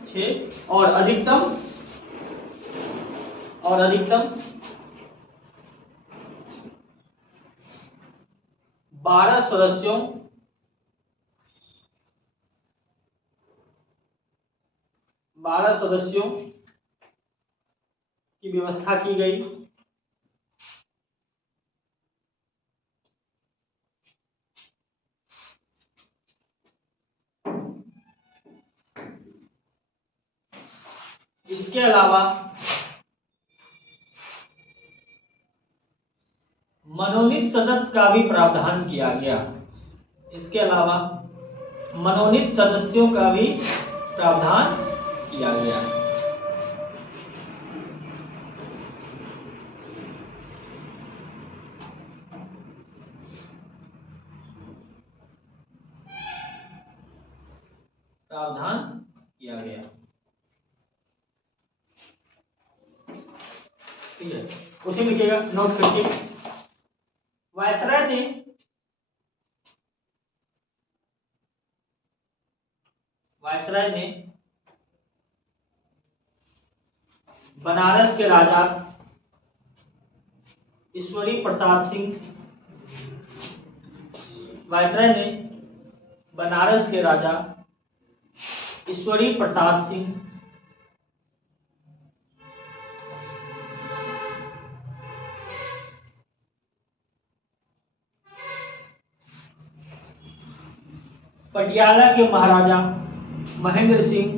6 और अधिकतम 12 सदस्यों की व्यवस्था की गई। इसके अलावा मनोनीत सदस्य का भी प्रावधान किया गया। इसके अलावा मनोनीत सदस्यों का भी प्रावधान किया गया। प्रावधान किया गया। ठीक है, उसे लिखिएगा, नोट करके। वायसराय ने बनारस के राजा ईश्वरी प्रसाद सिंह, वायसराय ने बनारस के राजा ईश्वरी प्रसाद सिंह पटियाला के महाराजा महेंद्र सिंह,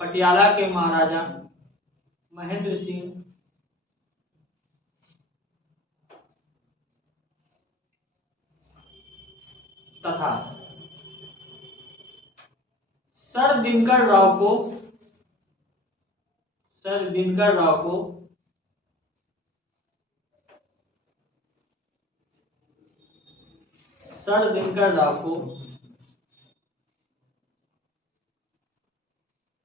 पटियाला के महाराजा महेंद्र सिंह तथा सर दिनकर राव को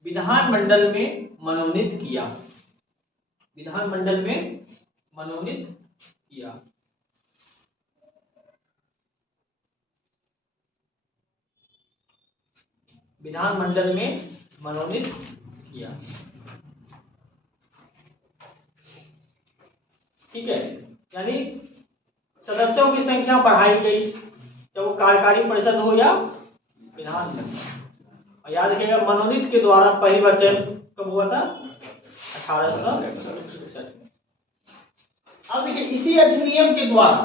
विधानमंडल में मनोनीत किया। विधानमंडल में मनोनीत किया। विधानमंडल में मनोनीत किया। ठीक है, यानी सदस्यों की संख्या बढ़ाई गई, चाहे वो कार्यकारी परिषद हो या विधानमंडल। और याद रखिएगा, मनोनीत के द्वारा पहली बार चयन कब हुआ था? 1861 में। अब देखिए, इसी अधिनियम के द्वारा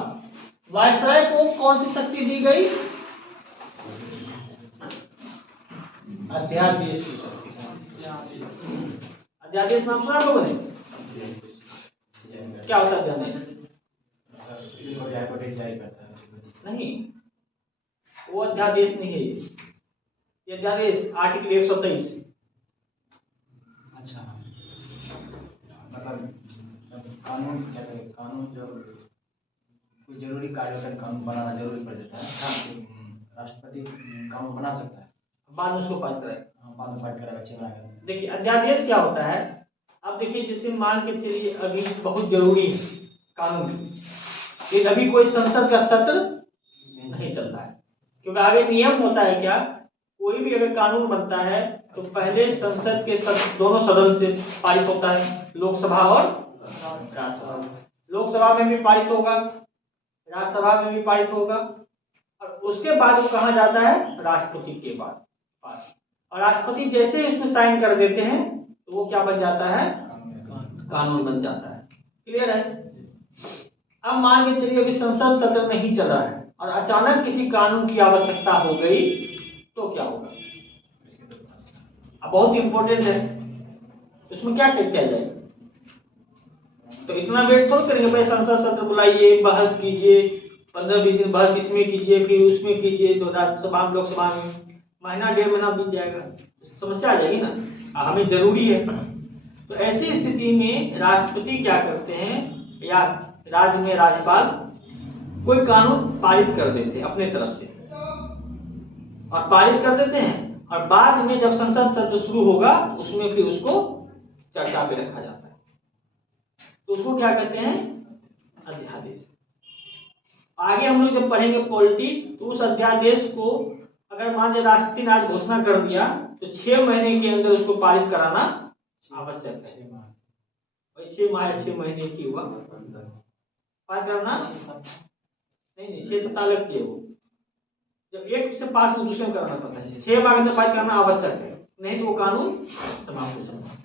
वायसराय को कौन सी शक्ति दी गई? अध्यादेश की शक्ति। अध्यादेश नाम सुना लोगों ने? क्या होता है अध्यादेश? नहीं, वो अध्यादेश नहीं है ये अध्यादेश आर्टिकल 123। अच्छा, मतलब कानून जो कोई जरूरी कार्य होता है, कानून बनाना जरूरी पड़ जाता है। हाँ, राष्ट्रपति कानून बना सकता है, बाद में उसको पारित कराए। हाँ, बाद में पारित कराएगा। देखिए, अध्यादेश क्या होता है? अब देखिए, जैसे मान के चलिए अभी बहुत जरूरी है कानून, लेकिन अभी कोई संसद का सत्र नहीं चल रहा है, क्योंकि आगे नियम होता है क्या, कोई भी अगर कानून बनता है तो पहले संसद के दोनों सदन से पारित होता है, लोकसभा और राज्यसभा। लोकसभा में भी पारित होगा, राज्यसभा में भी पारित होगा, और उसके बाद वो कहाँ जाता है? राष्ट्रपति के पास। और राष्ट्रपति जैसे ही उसमें साइन कर देते हैं तो वो क्या बन जाता है? कानून बन जाता है। क्लियर है? अब मान के चलिए अभी संसद सत्र नहीं चल रहा है और अचानक किसी कानून की आवश्यकता हो गई तो क्या होगा? अब बहुत इंपॉर्टेंट है, उसमें क्या किया जाएगा? तो इतना वेट तो करेंगे भाई, संसद सत्र बुलाइए, बहस कीजिए, 15-20 दिन बहस इसमें कीजिए, फिर उसमें कीजिए, तो राज्यसभा में लोकसभा में महीना 1.5 महीना बीत जाएगा, समस्या आ जाएगी ना। हमें जरूरी है। तो ऐसी स्थिति में राष्ट्रपति क्या करते हैं, या राज्य में राज्यपाल कोई कानून पारित कर देते हैं अपने तरफ से, और पारित कर देते हैं, और बाद में जब संसद सत्र शुरू होगा उसमें फिर उसको चर्चा पे रखा जाता है, तो उसको क्या कहते हैं? अध्यादेश। आगे हम लोग जब पढ़ेंगे पॉलिटी, तो उस अध्यादेश को अगर मान लीजिए राष्ट्रपति ने आज घोषणा कर दिया तो 6 महीने के अंदर उसको पारित कराना आवश्यक है। 6 माह 6 महीने की हुआ पारित करना नहीं, 6 सप्ताह लग चाहिए। वो जब एक से पास में दूसरे में कराना पड़ता है, 6 माह के अंदर पारित करना आवश्यक है, नहीं तो वो कानून समाप्त हो जाता है।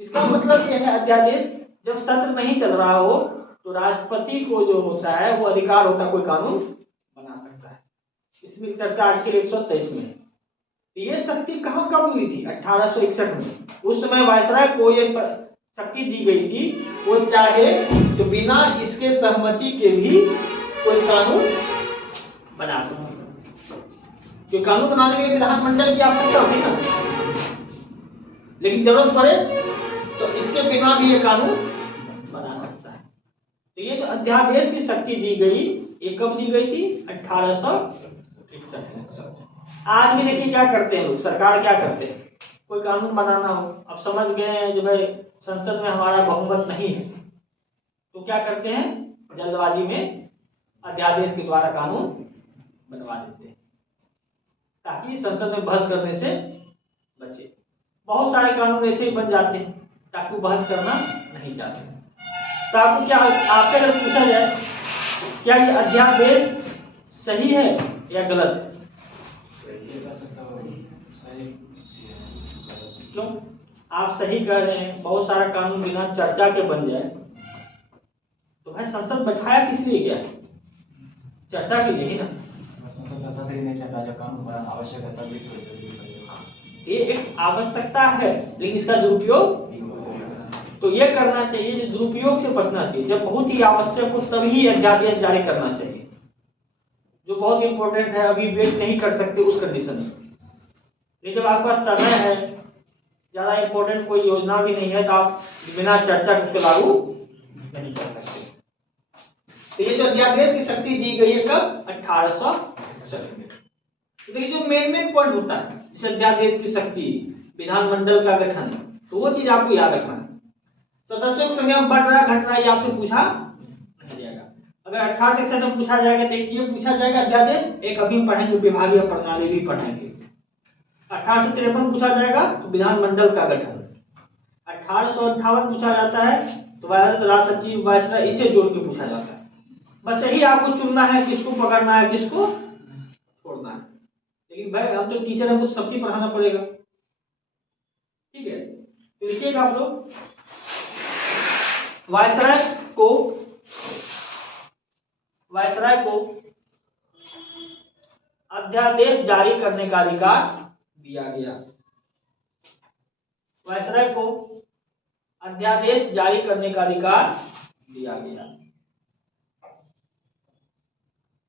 इसका मतलब यह है, अध्यादेश जब सत्र नहीं चल रहा हो तो राष्ट्रपति को जो होता है वो अधिकार होता है, कोई कानून बना सकता है। इसमें चर्चा आर्टिकल 123 में। तो ये शक्ति कहाँ कब हुई थी? 1861 में। उस समय वायसराय को ये शक्ति दी गई थी, वो चाहे तो बिना इसके सहमति के भी कोई कानून बना सकता है, क्योंकि कानून बनाने के लिए विधानमंडल की आवश्यकता होती है ना, लेकिन जरूरत पड़े तो इसके बिना भी ये कानून बना सकता है। तो ये जो अध्यादेश की शक्ति दी गई, ये कब दी गई थी? 1861 आज भी देखिए क्या करते हैं लोग, सरकार क्या करते हैं, कोई कानून बनाना हो, अब समझ गए हैं जो भाई संसद में हमारा बहुमत नहीं है, तो क्या करते हैं, जल्दबाजी में अध्यादेश के द्वारा कानून बनवा देते हैं ताकि संसद में बहस करने से बचे। बहुत सारे कानून ऐसे ही बन जाते हैं ताकि वो बहस करना नहीं चाहते। तो आपको क्या, आपसे अगर पूछा जाए क्या ये अध्यादेश सही है या गलत है, क्यों आप सही कह रहे हैं? बहुत सारा कानून बिना चर्चा के बन जाए तो भाई संसद बैठाया किस लिए गया? चर्चा के लिए ही ना। संसद का सत्र ही नहीं चल रहा, जब कानून बड़ा आवश्यक है तब भी तो जरूरी पड़ेगा। ये एक आवश्यकता है लेकिन इसका दुरुपयोग तो ये करना चाहिए, दुरुपयोग से बचना चाहिए। जब बहुत ही आवश्यक हो तभी अध्यादेश जारी करना चाहिए, जो बहुत इंपॉर्टेंट है, अभी वेट नहीं कर सकते उस कंडीशन में। लेकिन जब आपके पास समय है, ज्यादा इंपॉर्टेंट कोई योजना भी नहीं है, तो आप बिना चर्चा के उसको लागू नहीं कर सकते। तो ये जो अध्यादेश की शक्ति दी गई है कब? 1860 में। तो ये जो मेन पॉइंट होता है इस अध्यादेश की शक्ति, विधानमंडल का गठन, तो वो चीज आपको याद रखना है। सदस्यों की संख्या बढ़ रहा घट रहा है आपसे पूछा नहीं जाएगा। अगर 18 सेक्शन में पूछा जाएगा, देखिए पूछा जाएगा अध्यादेश, एक अभी पढ़ेंगे विभागीय प्रणाली भी पढ़ेंगे। 1853 पूछा जाएगा तो विधानमंडल का गठन, 1858 पूछा जाता है तो राज सचिव वायसराय, इसे जोड़ के पूछा जाता है। बस यही आपको चुनना है किसको पकड़ना है किसको छोड़ना है। लेकिन भाई हम तो टीचर हैं, कुछ सब चीज पढ़ाना पड़ेगा, ठीक है। तो लिखिएगा आप लोग, वायसराय को अध्यादेश जारी करने का अधिकार दिया गया। वायसराय को अध्यादेश जारी करने का अधिकार दिया गया।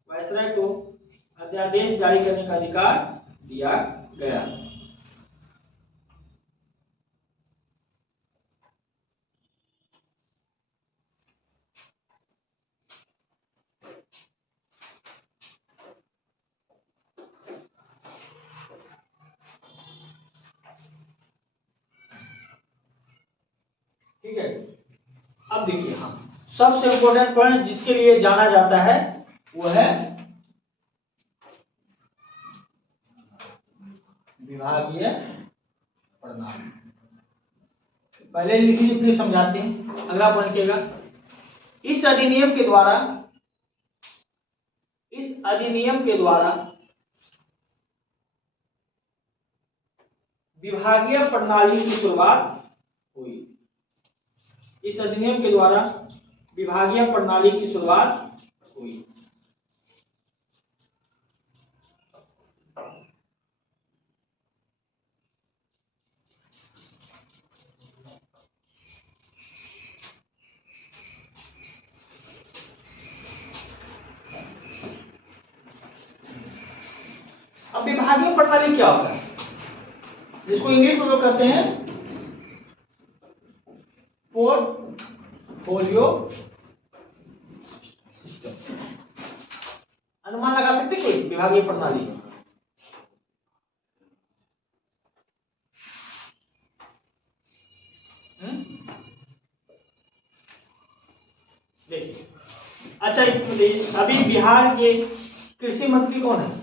वायसराय को अध्यादेश जारी करने का अधिकार दिया गया। ठीक है। अब देखिए, हाँ सबसे इंपॉर्टेंट पॉइंट जिसके लिए जाना जाता है वो है विभागीय प्रणाली। पहले लिख लीजिए फिर समझाते हैं। अगला पॉइंट लिखिएगा, इस अधिनियम के द्वारा विभागीय प्रणाली की शुरुआत हुई। इस अधिनियम के द्वारा विभागीय प्रणाली की शुरुआत हुई। अब विभागीय प्रणाली क्या होता है, जिसको इंग्लिश में लोग कहते हैं पोर्टफोलियो सिस्टम। अनुमान लगा सकते कोई विभागीय प्रणाली? देखिए, अच्छा अभी बिहार के कृषि मंत्री कौन है?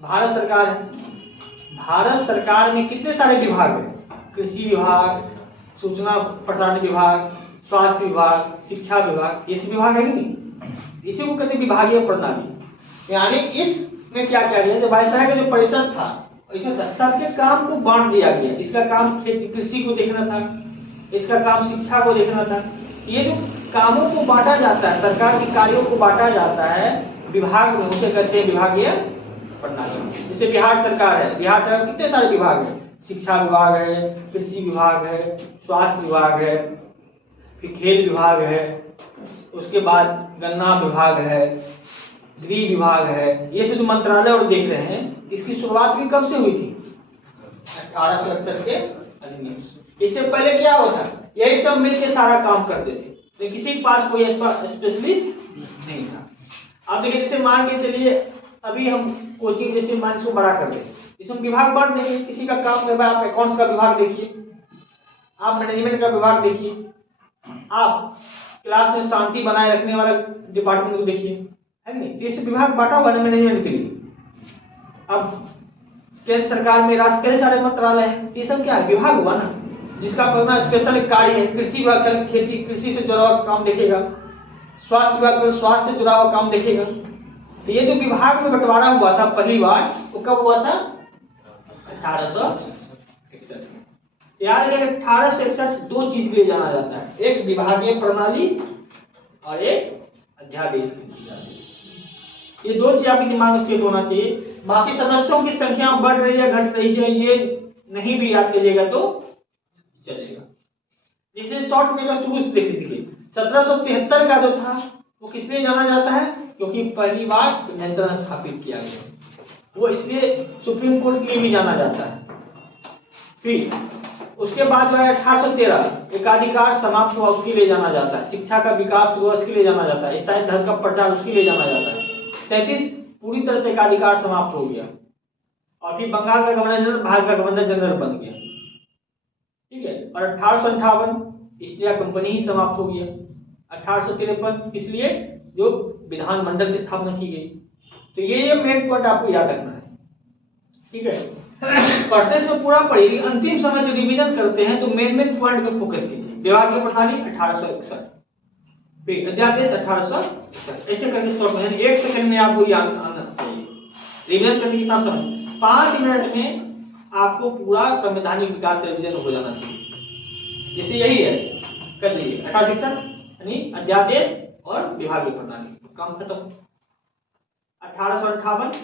भारत सरकार है। भारत सरकार में कितने सारे विभाग हैं? कृषि विभाग, सूचना प्रसारण विभाग, स्वास्थ्य विभाग, शिक्षा विभाग, ये सब विभाग है नहीं। इसी को कहते हैं विभागीय प्रणाली। यानी इसमें क्या किया गया, जब वायसराय का जो परिषद था इसमें 10 साल के काम को बांट दिया गया। इसका काम खेती कृषि को देखना था, इसका काम शिक्षा को देखना था। ये जो कामों को बांटा जाता है, सरकार के कार्यों को बांटा जाता है विभाग में, उसे कहते हैं विभागीय प्रणाली। जैसे बिहार सरकार है, बिहार सरकार में कितने सारे विभाग है? शिक्षा विभाग है, कृषि विभाग है, स्वास्थ्य विभाग है, फिर खेल विभाग है, उसके बाद गन्ना विभाग है, गृह विभाग है। ये जो मंत्रालय और देख रहे हैं, इसकी शुरुआत भी कब से हुई थी? 1861 के अधिनियम। इससे पहले क्या हुआ था? यही सब मिलकर सारा काम करते थे, तो किसी के पास कोई स्पेशलिस्ट नहीं था। आप देखिए, जैसे मान के चलिए अभी हम कोचिंग जैसे मान इसको बड़ा कर दें, इसमें विभाग बढ़ देंगे, किसी का काम कर रहा है, आप अकाउंट्स का विभाग देखिए, आप मैनेजमेंट का विभाग देखिए, आप क्लास में शांति बनाए रखने वाला डिपार्टमेंट को देखिए, है नहीं? तो ये विभाग बांटा हुआ है मैनेजमेंट के लिए। अब केंद्र सरकार में राष्ट्र कई सारे मंत्रालय हैं, ये सब क्या है? विभाग हुआ ना, जिसका अपना स्पेशल कार्य है। कृषि विभाग का खेती, कृषि से जुड़ा हुआ काम देखेगा, स्वास्थ्य विभाग का स्वास्थ्य से जुड़ा हुआ काम देखेगा। तो ये जो विभाग में बंटवारा हुआ था पहली बार, वो कब हुआ था? 1861। याद रखिए 1861 दो चीज के लिए जाना जाता है, एक विभागीय प्रणाली और एक अध्यादेश के लिए। ये दो चीज आपके दिमाग में सेट होना चाहिए। बाकी सदस्यों की संख्या बढ़ रही है घट रही है ये नहीं भी याद करिएगा तो चलेगा। जिसे शॉर्ट में शुरू से देख लीजिए, 1773 का जो था वो किस लिए जाना जाता है? क्योंकि पहली बार नियंत्रण स्थापित किया गया, वो इसलिए सुप्रीम कोर्ट के लिए भी जाना जाता है। फिर उसके बाद जो है 1813 एकाधिकार समाप्त हुआ, उसके लिए जाना जाता है। शिक्षा का विकास हुआ, उसके लिए जाना जाता है। ईसाई धर्म का प्रचार, उसके लिए जाना जाता है। 33 पूरी तरह से एकाधिकार समाप्त हो गया, और फिर बंगाल का गवर्नर जनरल भारत का गवर्नर जनरल बन गया, ठीक है। और 1858 ईस्ट इंडिया कंपनी ही समाप्त हो गया। 1853 इसलिए जो विधानमंडल की स्थापना की गई। तो ये मेन पॉइंट आपको याद रखना है, ठीक है। पढ़ते समय पूरा पढ़िए, अंतिम समय जो रिवीजन करते हैं तो मेन पॉइंट पे फोकस कीजिए। विभागीय प्रणाली 1861, फिर अध्यादेश 1861, ऐसे करके शॉर्ट में 1 सेकंड में आपको याद आना चाहिए। रिवीजन करने कितना समय? 5 मिनट में आपको पूरा संवैधानिक विकास रिवीजन हो जाना चाहिए। जैसे यही है, कर लीजिए 1861 यानी अध्यादेश और विभागीय प्रणाली, काम खत्म। 1858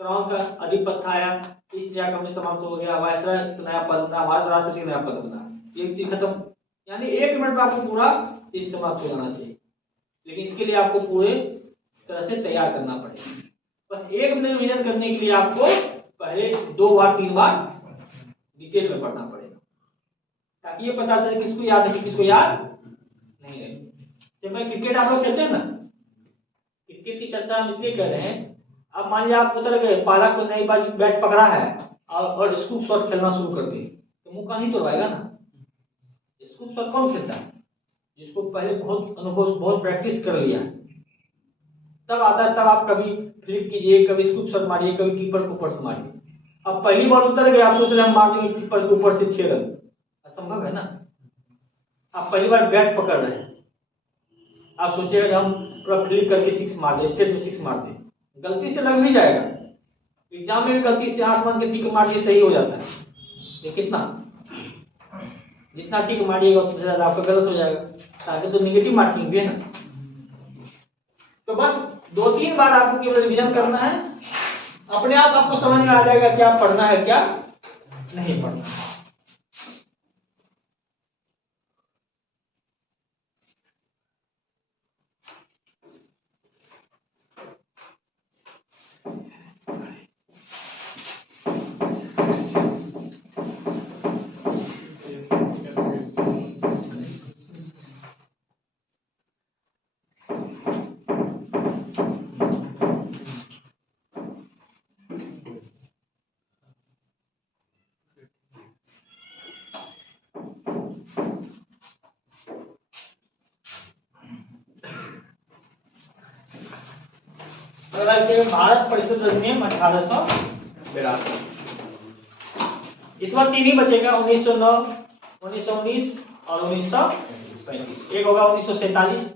क्राउन का अधिपत्य आया, ईस्ट इंडिया कंपनी समाप्त हो गया, वायसराय नया पद बना, भारत राष्ट्रपति नया पद बना, एक चीज खत्म। यानी 1 मिनट में आपको पूरा चीज समाप्त हो जाना चाहिए, लेकिन इसके लिए आपको पूरे तरह से तैयार करना पड़ेगा। बस 1 मिनट रिवीजन करने के लिए आपको पहले 2 बार 3 बार डिटेल में पढ़ना पड़ेगा, ताकि ये पता चले किसको याद है किसको याद नहीं है। जब मैं क्रिकेट आप लोग खेलते हैं ना, क्रिकेट की चर्चा हम इसलिए कर रहे हैं, अब मान लीजिए आप उतर गए, पाला को नई बाजी बैट पकड़ा है और स्कूप शॉट खेलना शुरू कर दिए, तो मुंह का नहीं तोड़वाएगा ना। स्कूप शॉट कौन खेलता है? जिसको पहले बहुत अनुभव, बहुत प्रैक्टिस कर लिया, तब आता है। तब आप कभी फ्लिप कीजिए, कभी स्कूप शॉट मारिए, कभी कीपर को ऊपर से मारिए। अब पहली बार उतर गए, आप सोच रहे हैं हम मार देंगे कीपर के ऊपर से 6 रन, असंभव है ना। आप पहली बार बैट पकड़ रहे हैं, आप सोचिएगा हम पूरा फ्लिप करके 6 मार दे, स्टेट में 6 मार दे, गलती से लग भी जाएगा। एग्जाम में भी गलती से 8 मान के टिक मार के सही हो जाता है, ये कितना जितना टिक मारिएगा उससे ज्यादा आपका गलत हो जाएगा, ताकि तो निगेटिव मार्किंग भी है ना। तो बस 2-3 बार आपको केवल रिवीजन करना है, अपने आप आपको समझ में आ जाएगा क्या पढ़ना है क्या नहीं पढ़ना है। भारत परिषद अधिनियम 1882, इस बार 3 ही बचेगा, 1909, 1919 और 1935। एक होगा 1947।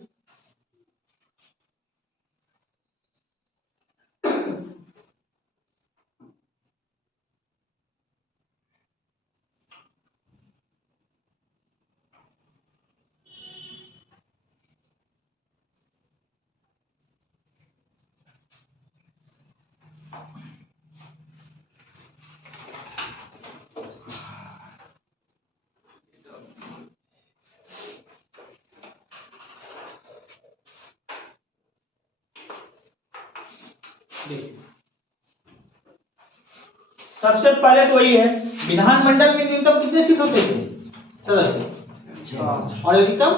सबसे पहले तो वही है, विधानमंडल में न्यूनतम कितने सीट होते थे सदस्य? और अधिकतम।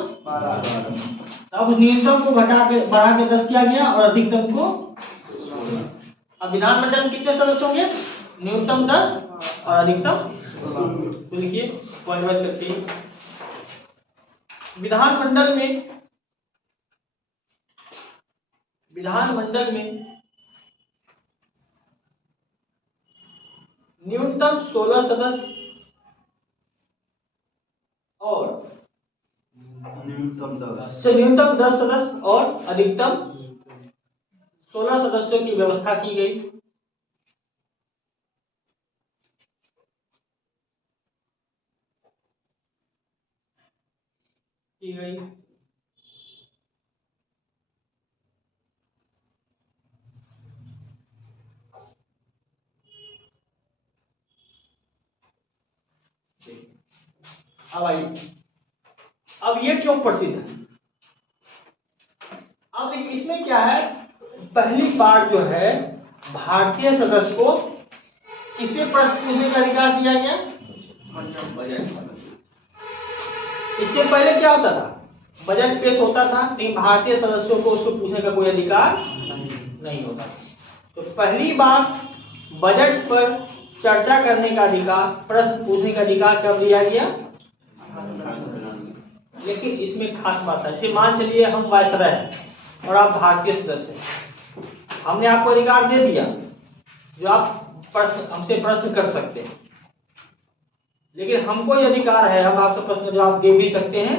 अब न्यूनतम को घटा के बढ़ा के 10 किया गया और अधिकतम को। अब विधानमंडल में कितने सदस्य होंगे? न्यूनतम 10 और अधिकतम। तो लिखिए पॉइंट वाइज करके विधानमंडल में न्यूनतम 16 सदस्य और न्यूनतम 10 सदस्य और अधिकतम 16 सदस्यों की व्यवस्था की गई। अब आइए, अब ये क्यों प्रसिद्ध है? अब देखिए इसमें क्या है, पहली बार जो है भारतीय सदस्य को किसमें प्रश्न पूछने का अधिकार दिया गया? इससे पहले क्या होता था? बजट पेश होता था लेकिन भारतीय सदस्यों को उसको पूछने का कोई अधिकार नहीं होता। तो पहली बार बजट पर चर्चा करने का अधिकार, प्रश्न पूछने का अधिकार कब दिया गया? लेकिन इसमें खास बात है, जैसे मान चलिए हम वायसराय हैं और आप भारतीय सदस्य हैं, हमने आपको अधिकार दे दिया जो आप हमसे प्रश्न कर सकते हैं, लेकिन हमको ये अधिकार है हम आपका प्रश्न जवाब दे भी सकते हैं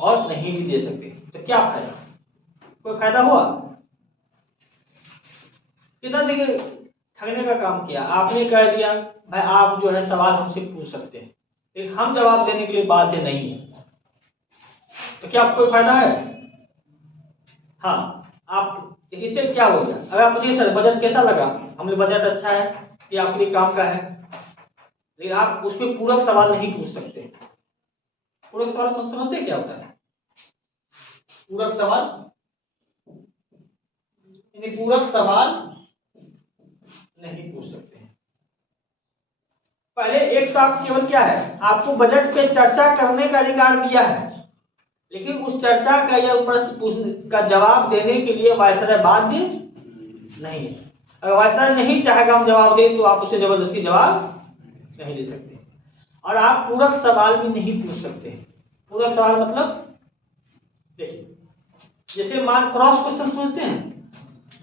और नहीं भी दे सकते। तो क्या फायदा? कोई फायदा हुआ? कितना देखिए ठगने का काम किया। आपने कह दिया भाई आप जो है सवाल हमसे पूछ सकते हैं, लेकिन हम जवाब देने के लिए बाध्य नहीं है। तो क्या आपको फायदा है? हाँ, आप इससे क्या हो गया? अगर आप पूछिए सर बजट कैसा लगा, हमने बजट अच्छा है, ये आपके लिए काम का है, लेकिन आप उसमें पूरक सवाल नहीं पूछ सकते। पूरक सवाल को समझते क्या होता है? पूरक सवाल पूरक सवाल नहीं पूछ सकते हैं। पहले एक तो आप केवल क्या है, आपको बजट पे चर्चा करने का अधिकार दिया है, लेकिन उस चर्चा का या प्रश्न पूछने का जवाब देने के लिए वायसराय बाध्य नहीं है। अगर वायसराय नहीं चाहेगा हम जवाब दें तो आप उसे जबरदस्ती जवाब नहीं दे सकते। और आप पूरक सवाल भी नहीं पूछ सकते। पूरक सवाल मतलब देखिए, जैसे मान क्रॉस क्वेश्चन समझते हैं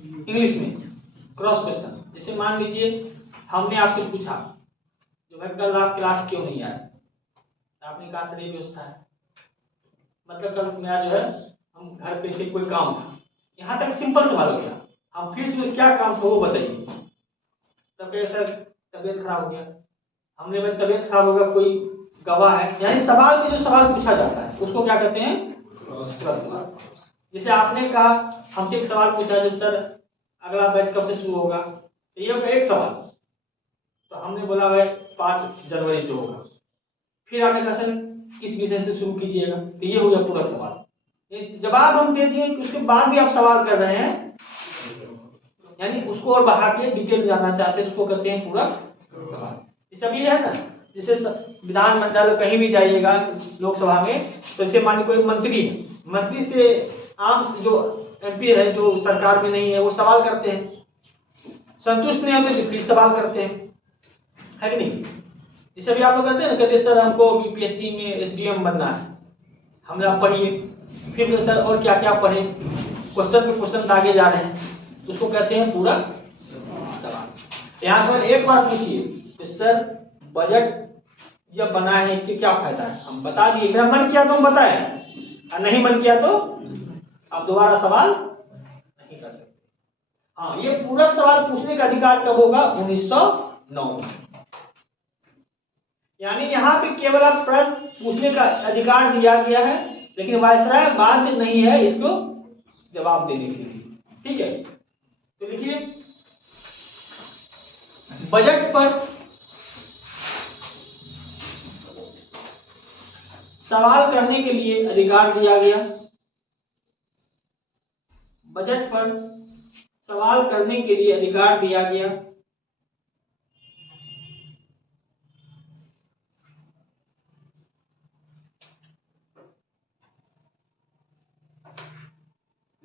इंग्लिश में, क्रॉस क्वेश्चन। जैसे मान लीजिए हमने आपसे पूछा जो भाई कल आप क्लास क्यों नहीं आए, आपने कहा सर ये व्यवस्था है, मतलब कल मेरा जो है हम घर पे से कोई काम था, यहाँ तक सिंपल सवाल हो गया। हम फिर से क्या काम था वो बताइए, तब सर तबीयत खराब हो गया। हमने भाई तबीयत खराब हो गया, कोई गवाह है, यानी सवाल पे जो सवाल पूछा जाता है उसको क्या कहते हैं? सवाल। जैसे आपने कहा हमसे एक सवाल पूछा जो सर अगला बैच कब से शुरू होगा, तो ये होगा एक सवाल। तो हमने बोला भाई 5 जनवरी से होगा। फिर आपने कहा सर किस विषय से शुरू कीजिएगा, तो ये हो गया पूरक सवाल। जवाब हम दे दिए, उसके बाद भी आप सवाल कर रहे हैं, यानी उसको और बढ़ा के डिटेल जानना चाहते हैं, उसको कहते हैं पूरक सवाल। जैसे अभी है ना, जैसे विधानमंडल कहीं भी जाइएगा लोकसभा में, तो जैसे मान कोई मंत्री है, मंत्री से आम जो एमपी है जो सरकार में नहीं है वो सवाल करते हैं, संतुष्ट नहीं होते तो फिर सवाल करते हैं, है कि नहीं? जैसे अभी आप लोग कहते हैं ना, कहते सर हमको बीपीएससी में एसडीएम बनना है, हमने आप पढ़िए, फिर सर और क्या क्या पढ़े, क्वेश्चन पे क्वेश्चन आगे जा रहे हैं, उसको कहते हैं पूरक सवाल। यहाँ पर एक बार पूछिए कि सर बजट जब बना है इससे क्या फायदा है, हम बता दिए, मेरा मन किया तो हम बताए, और नहीं मन किया तो आप दोबारा सवाल नहीं कर सकते। हाँ, ये पूरक सवाल पूछने का अधिकार कब होगा? 1909 में। यानी यहाँ पे केवल आप प्रश्न पूछने का अधिकार दिया गया है, लेकिन वायसराय बाध्य नहीं है इसको जवाब देने के लिए। ठीक है, तो लिखिए बजट पर सवाल करने के लिए अधिकार दिया गया। बजट पर सवाल करने के लिए अधिकार दिया गया।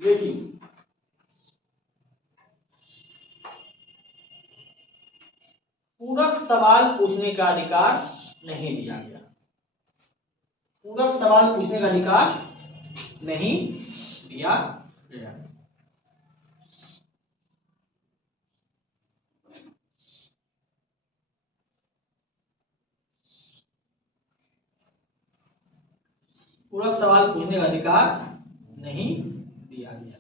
लेकिन पूरक सवाल पूछने का अधिकार नहीं दिया गया। पूरक सवाल पूछने का अधिकार नहीं दिया गया। पूरक सवाल पूछने का अधिकार नहीं दिया गया।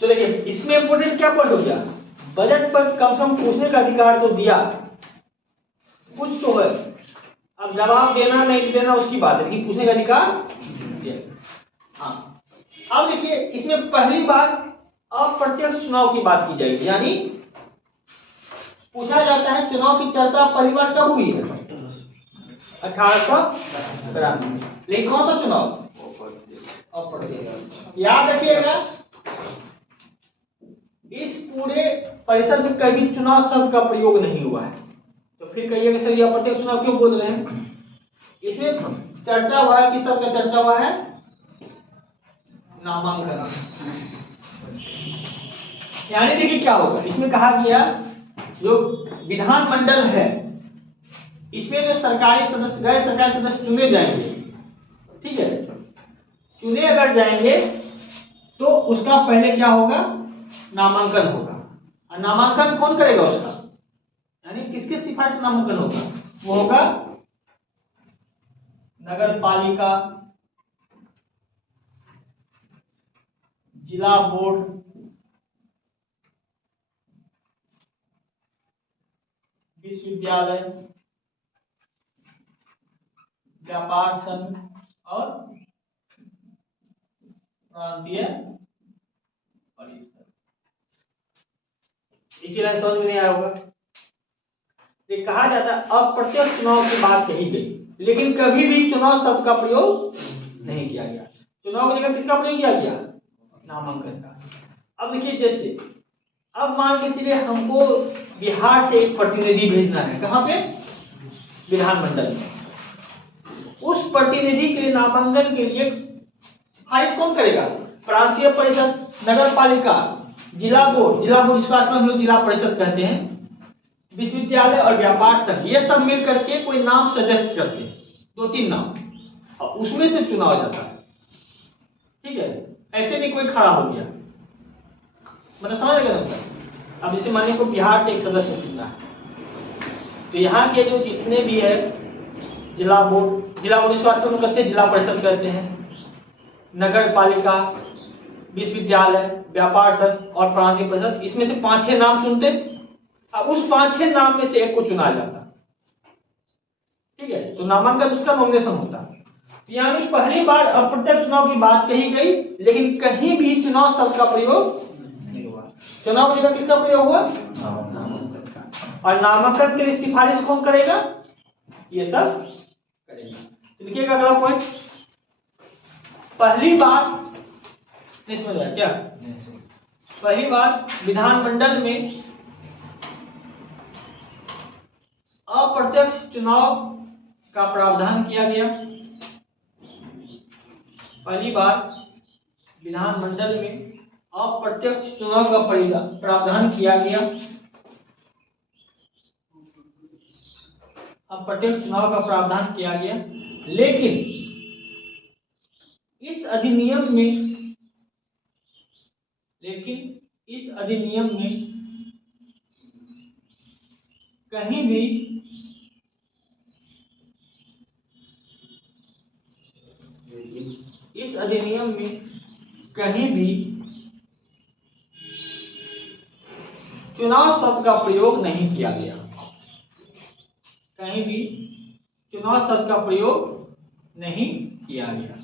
तो देखिए इसमें इंपोर्टेंट क्या पॉइंट हो गया, बजट पर कम से कम पूछने का अधिकार तो दिया, कुछ तो है, अब जवाब देना नहीं देना उसकी बात है, लेकिन पूछने का अधिकार दिया। हाँ, अब देखिए इसमें पहली बार अप्रत्यक्ष चुनाव की बात की जाएगी, यानी पूछा जाता है चुनाव की चर्चा पहली बार कब हुई है, 1893। लेकिन कौन सा चुनाव, अप्रत्यक्ष। याद रखिएगा इस पूरे परिसर में कभी चुनाव शब्द का प्रयोग नहीं हुआ है, तो फिर कहिएगा सर ये अप्रत्यक्ष चुनाव क्यों बोल रहे हैं। इसमें चर्चा हुआ है, किस शब्द का चर्चा हुआ है, नामांकन। यानी देखिए क्या होगा, इसमें कहा गया जो विधानमंडल है इसमें जो सरकारी सदस्य गैर सरकारी सदस्य चुने जाएंगे, ठीक है, चुने अगर जाएंगे तो उसका पहले क्या होगा, नामांकन होगा। और नामांकन कौन करेगा उसका, यानी किसके सिफारिश से नामांकन होगा, वो होगा नगर पालिका, जिला बोर्ड, विश्वविद्यालय, व्यापार संघ और प्रांतीय परिषद। इसी लाइन समझ में नहीं आया होगा। ये कहा जाता है अप्रत्यक्ष चुनाव की बात कही गई, लेकिन कभी भी चुनाव शब्द का प्रयोग नहीं किया गया। चुनाव की जगह किसका प्रयोग किया गया, नामांकन का। अब देखिए जैसे अब मान के चलिए हमको बिहार से एक प्रतिनिधि भेजना है, कहाँ पे, विधानमंडल में। उस प्रतिनिधि के लिए नामांकन के लिए सिफारिश कौन करेगा, प्रांतीय परिषद, नगर पालिका, जिला बोर्ड विश्वास में हम लोग जिला परिषद कहते हैं, विश्वविद्यालय और व्यापार संघ, ये सब मिल करके कोई नाम सजेस्ट करते हैं, 2-3 नाम, और उसमें से चुनाव जाता है। ठीक है, ऐसे नहीं कोई खड़ा हो गया, मतलब समझ गए ना। अब जैसे मानिए को बिहार से एक सदस्य चुनना है, तो यहाँ के जो जितने भी है जिला बोर्ड विश्वास में कहते हैं, जिला परिषद कहते हैं, नगर पालिका, विश्वविद्यालय, व्यापार संघ और प्रांतीय परिषद, इसमें से 5-6 नाम चुनते। अब उस 5-6 नाम में से एक को चुना जाता, ठीक है, तो नामांकन उसका नॉमिनेशन होता। यानी पहली बार अप्रत्यक्ष चुनाव की बात कही गई, लेकिन कहीं भी चुनाव शब्द का प्रयोग नहीं हुआ। चुनाव की जगह किसका प्रयोग हुआ, नामांकन का। और नामांकन के लिए सिफारिश कौन करेगा, ये सब करेगा। लिखिएगा अगला पॉइंट, पहली बार नहीं समझ आया क्या, पहली बार विधानमंडल में अप्रत्यक्ष चुनाव का प्रावधान किया गया। पहली बार विधानमंडल में अप्रत्यक्ष चुनाव का प्रावधान किया गया। अप्रत्यक्ष चुनाव का प्रावधान किया गया, लेकिन इस अधिनियम में कहीं भी चुनाव शब्द का प्रयोग नहीं किया गया। कहीं भी चुनाव शब्द का प्रयोग नहीं किया गया।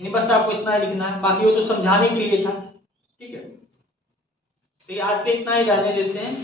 नहीं, बस आपको इतना ही लिखना है, बाकी वो तो समझाने के लिए था। ठीक है, तो आज पे इतना ही जाने देते हैं।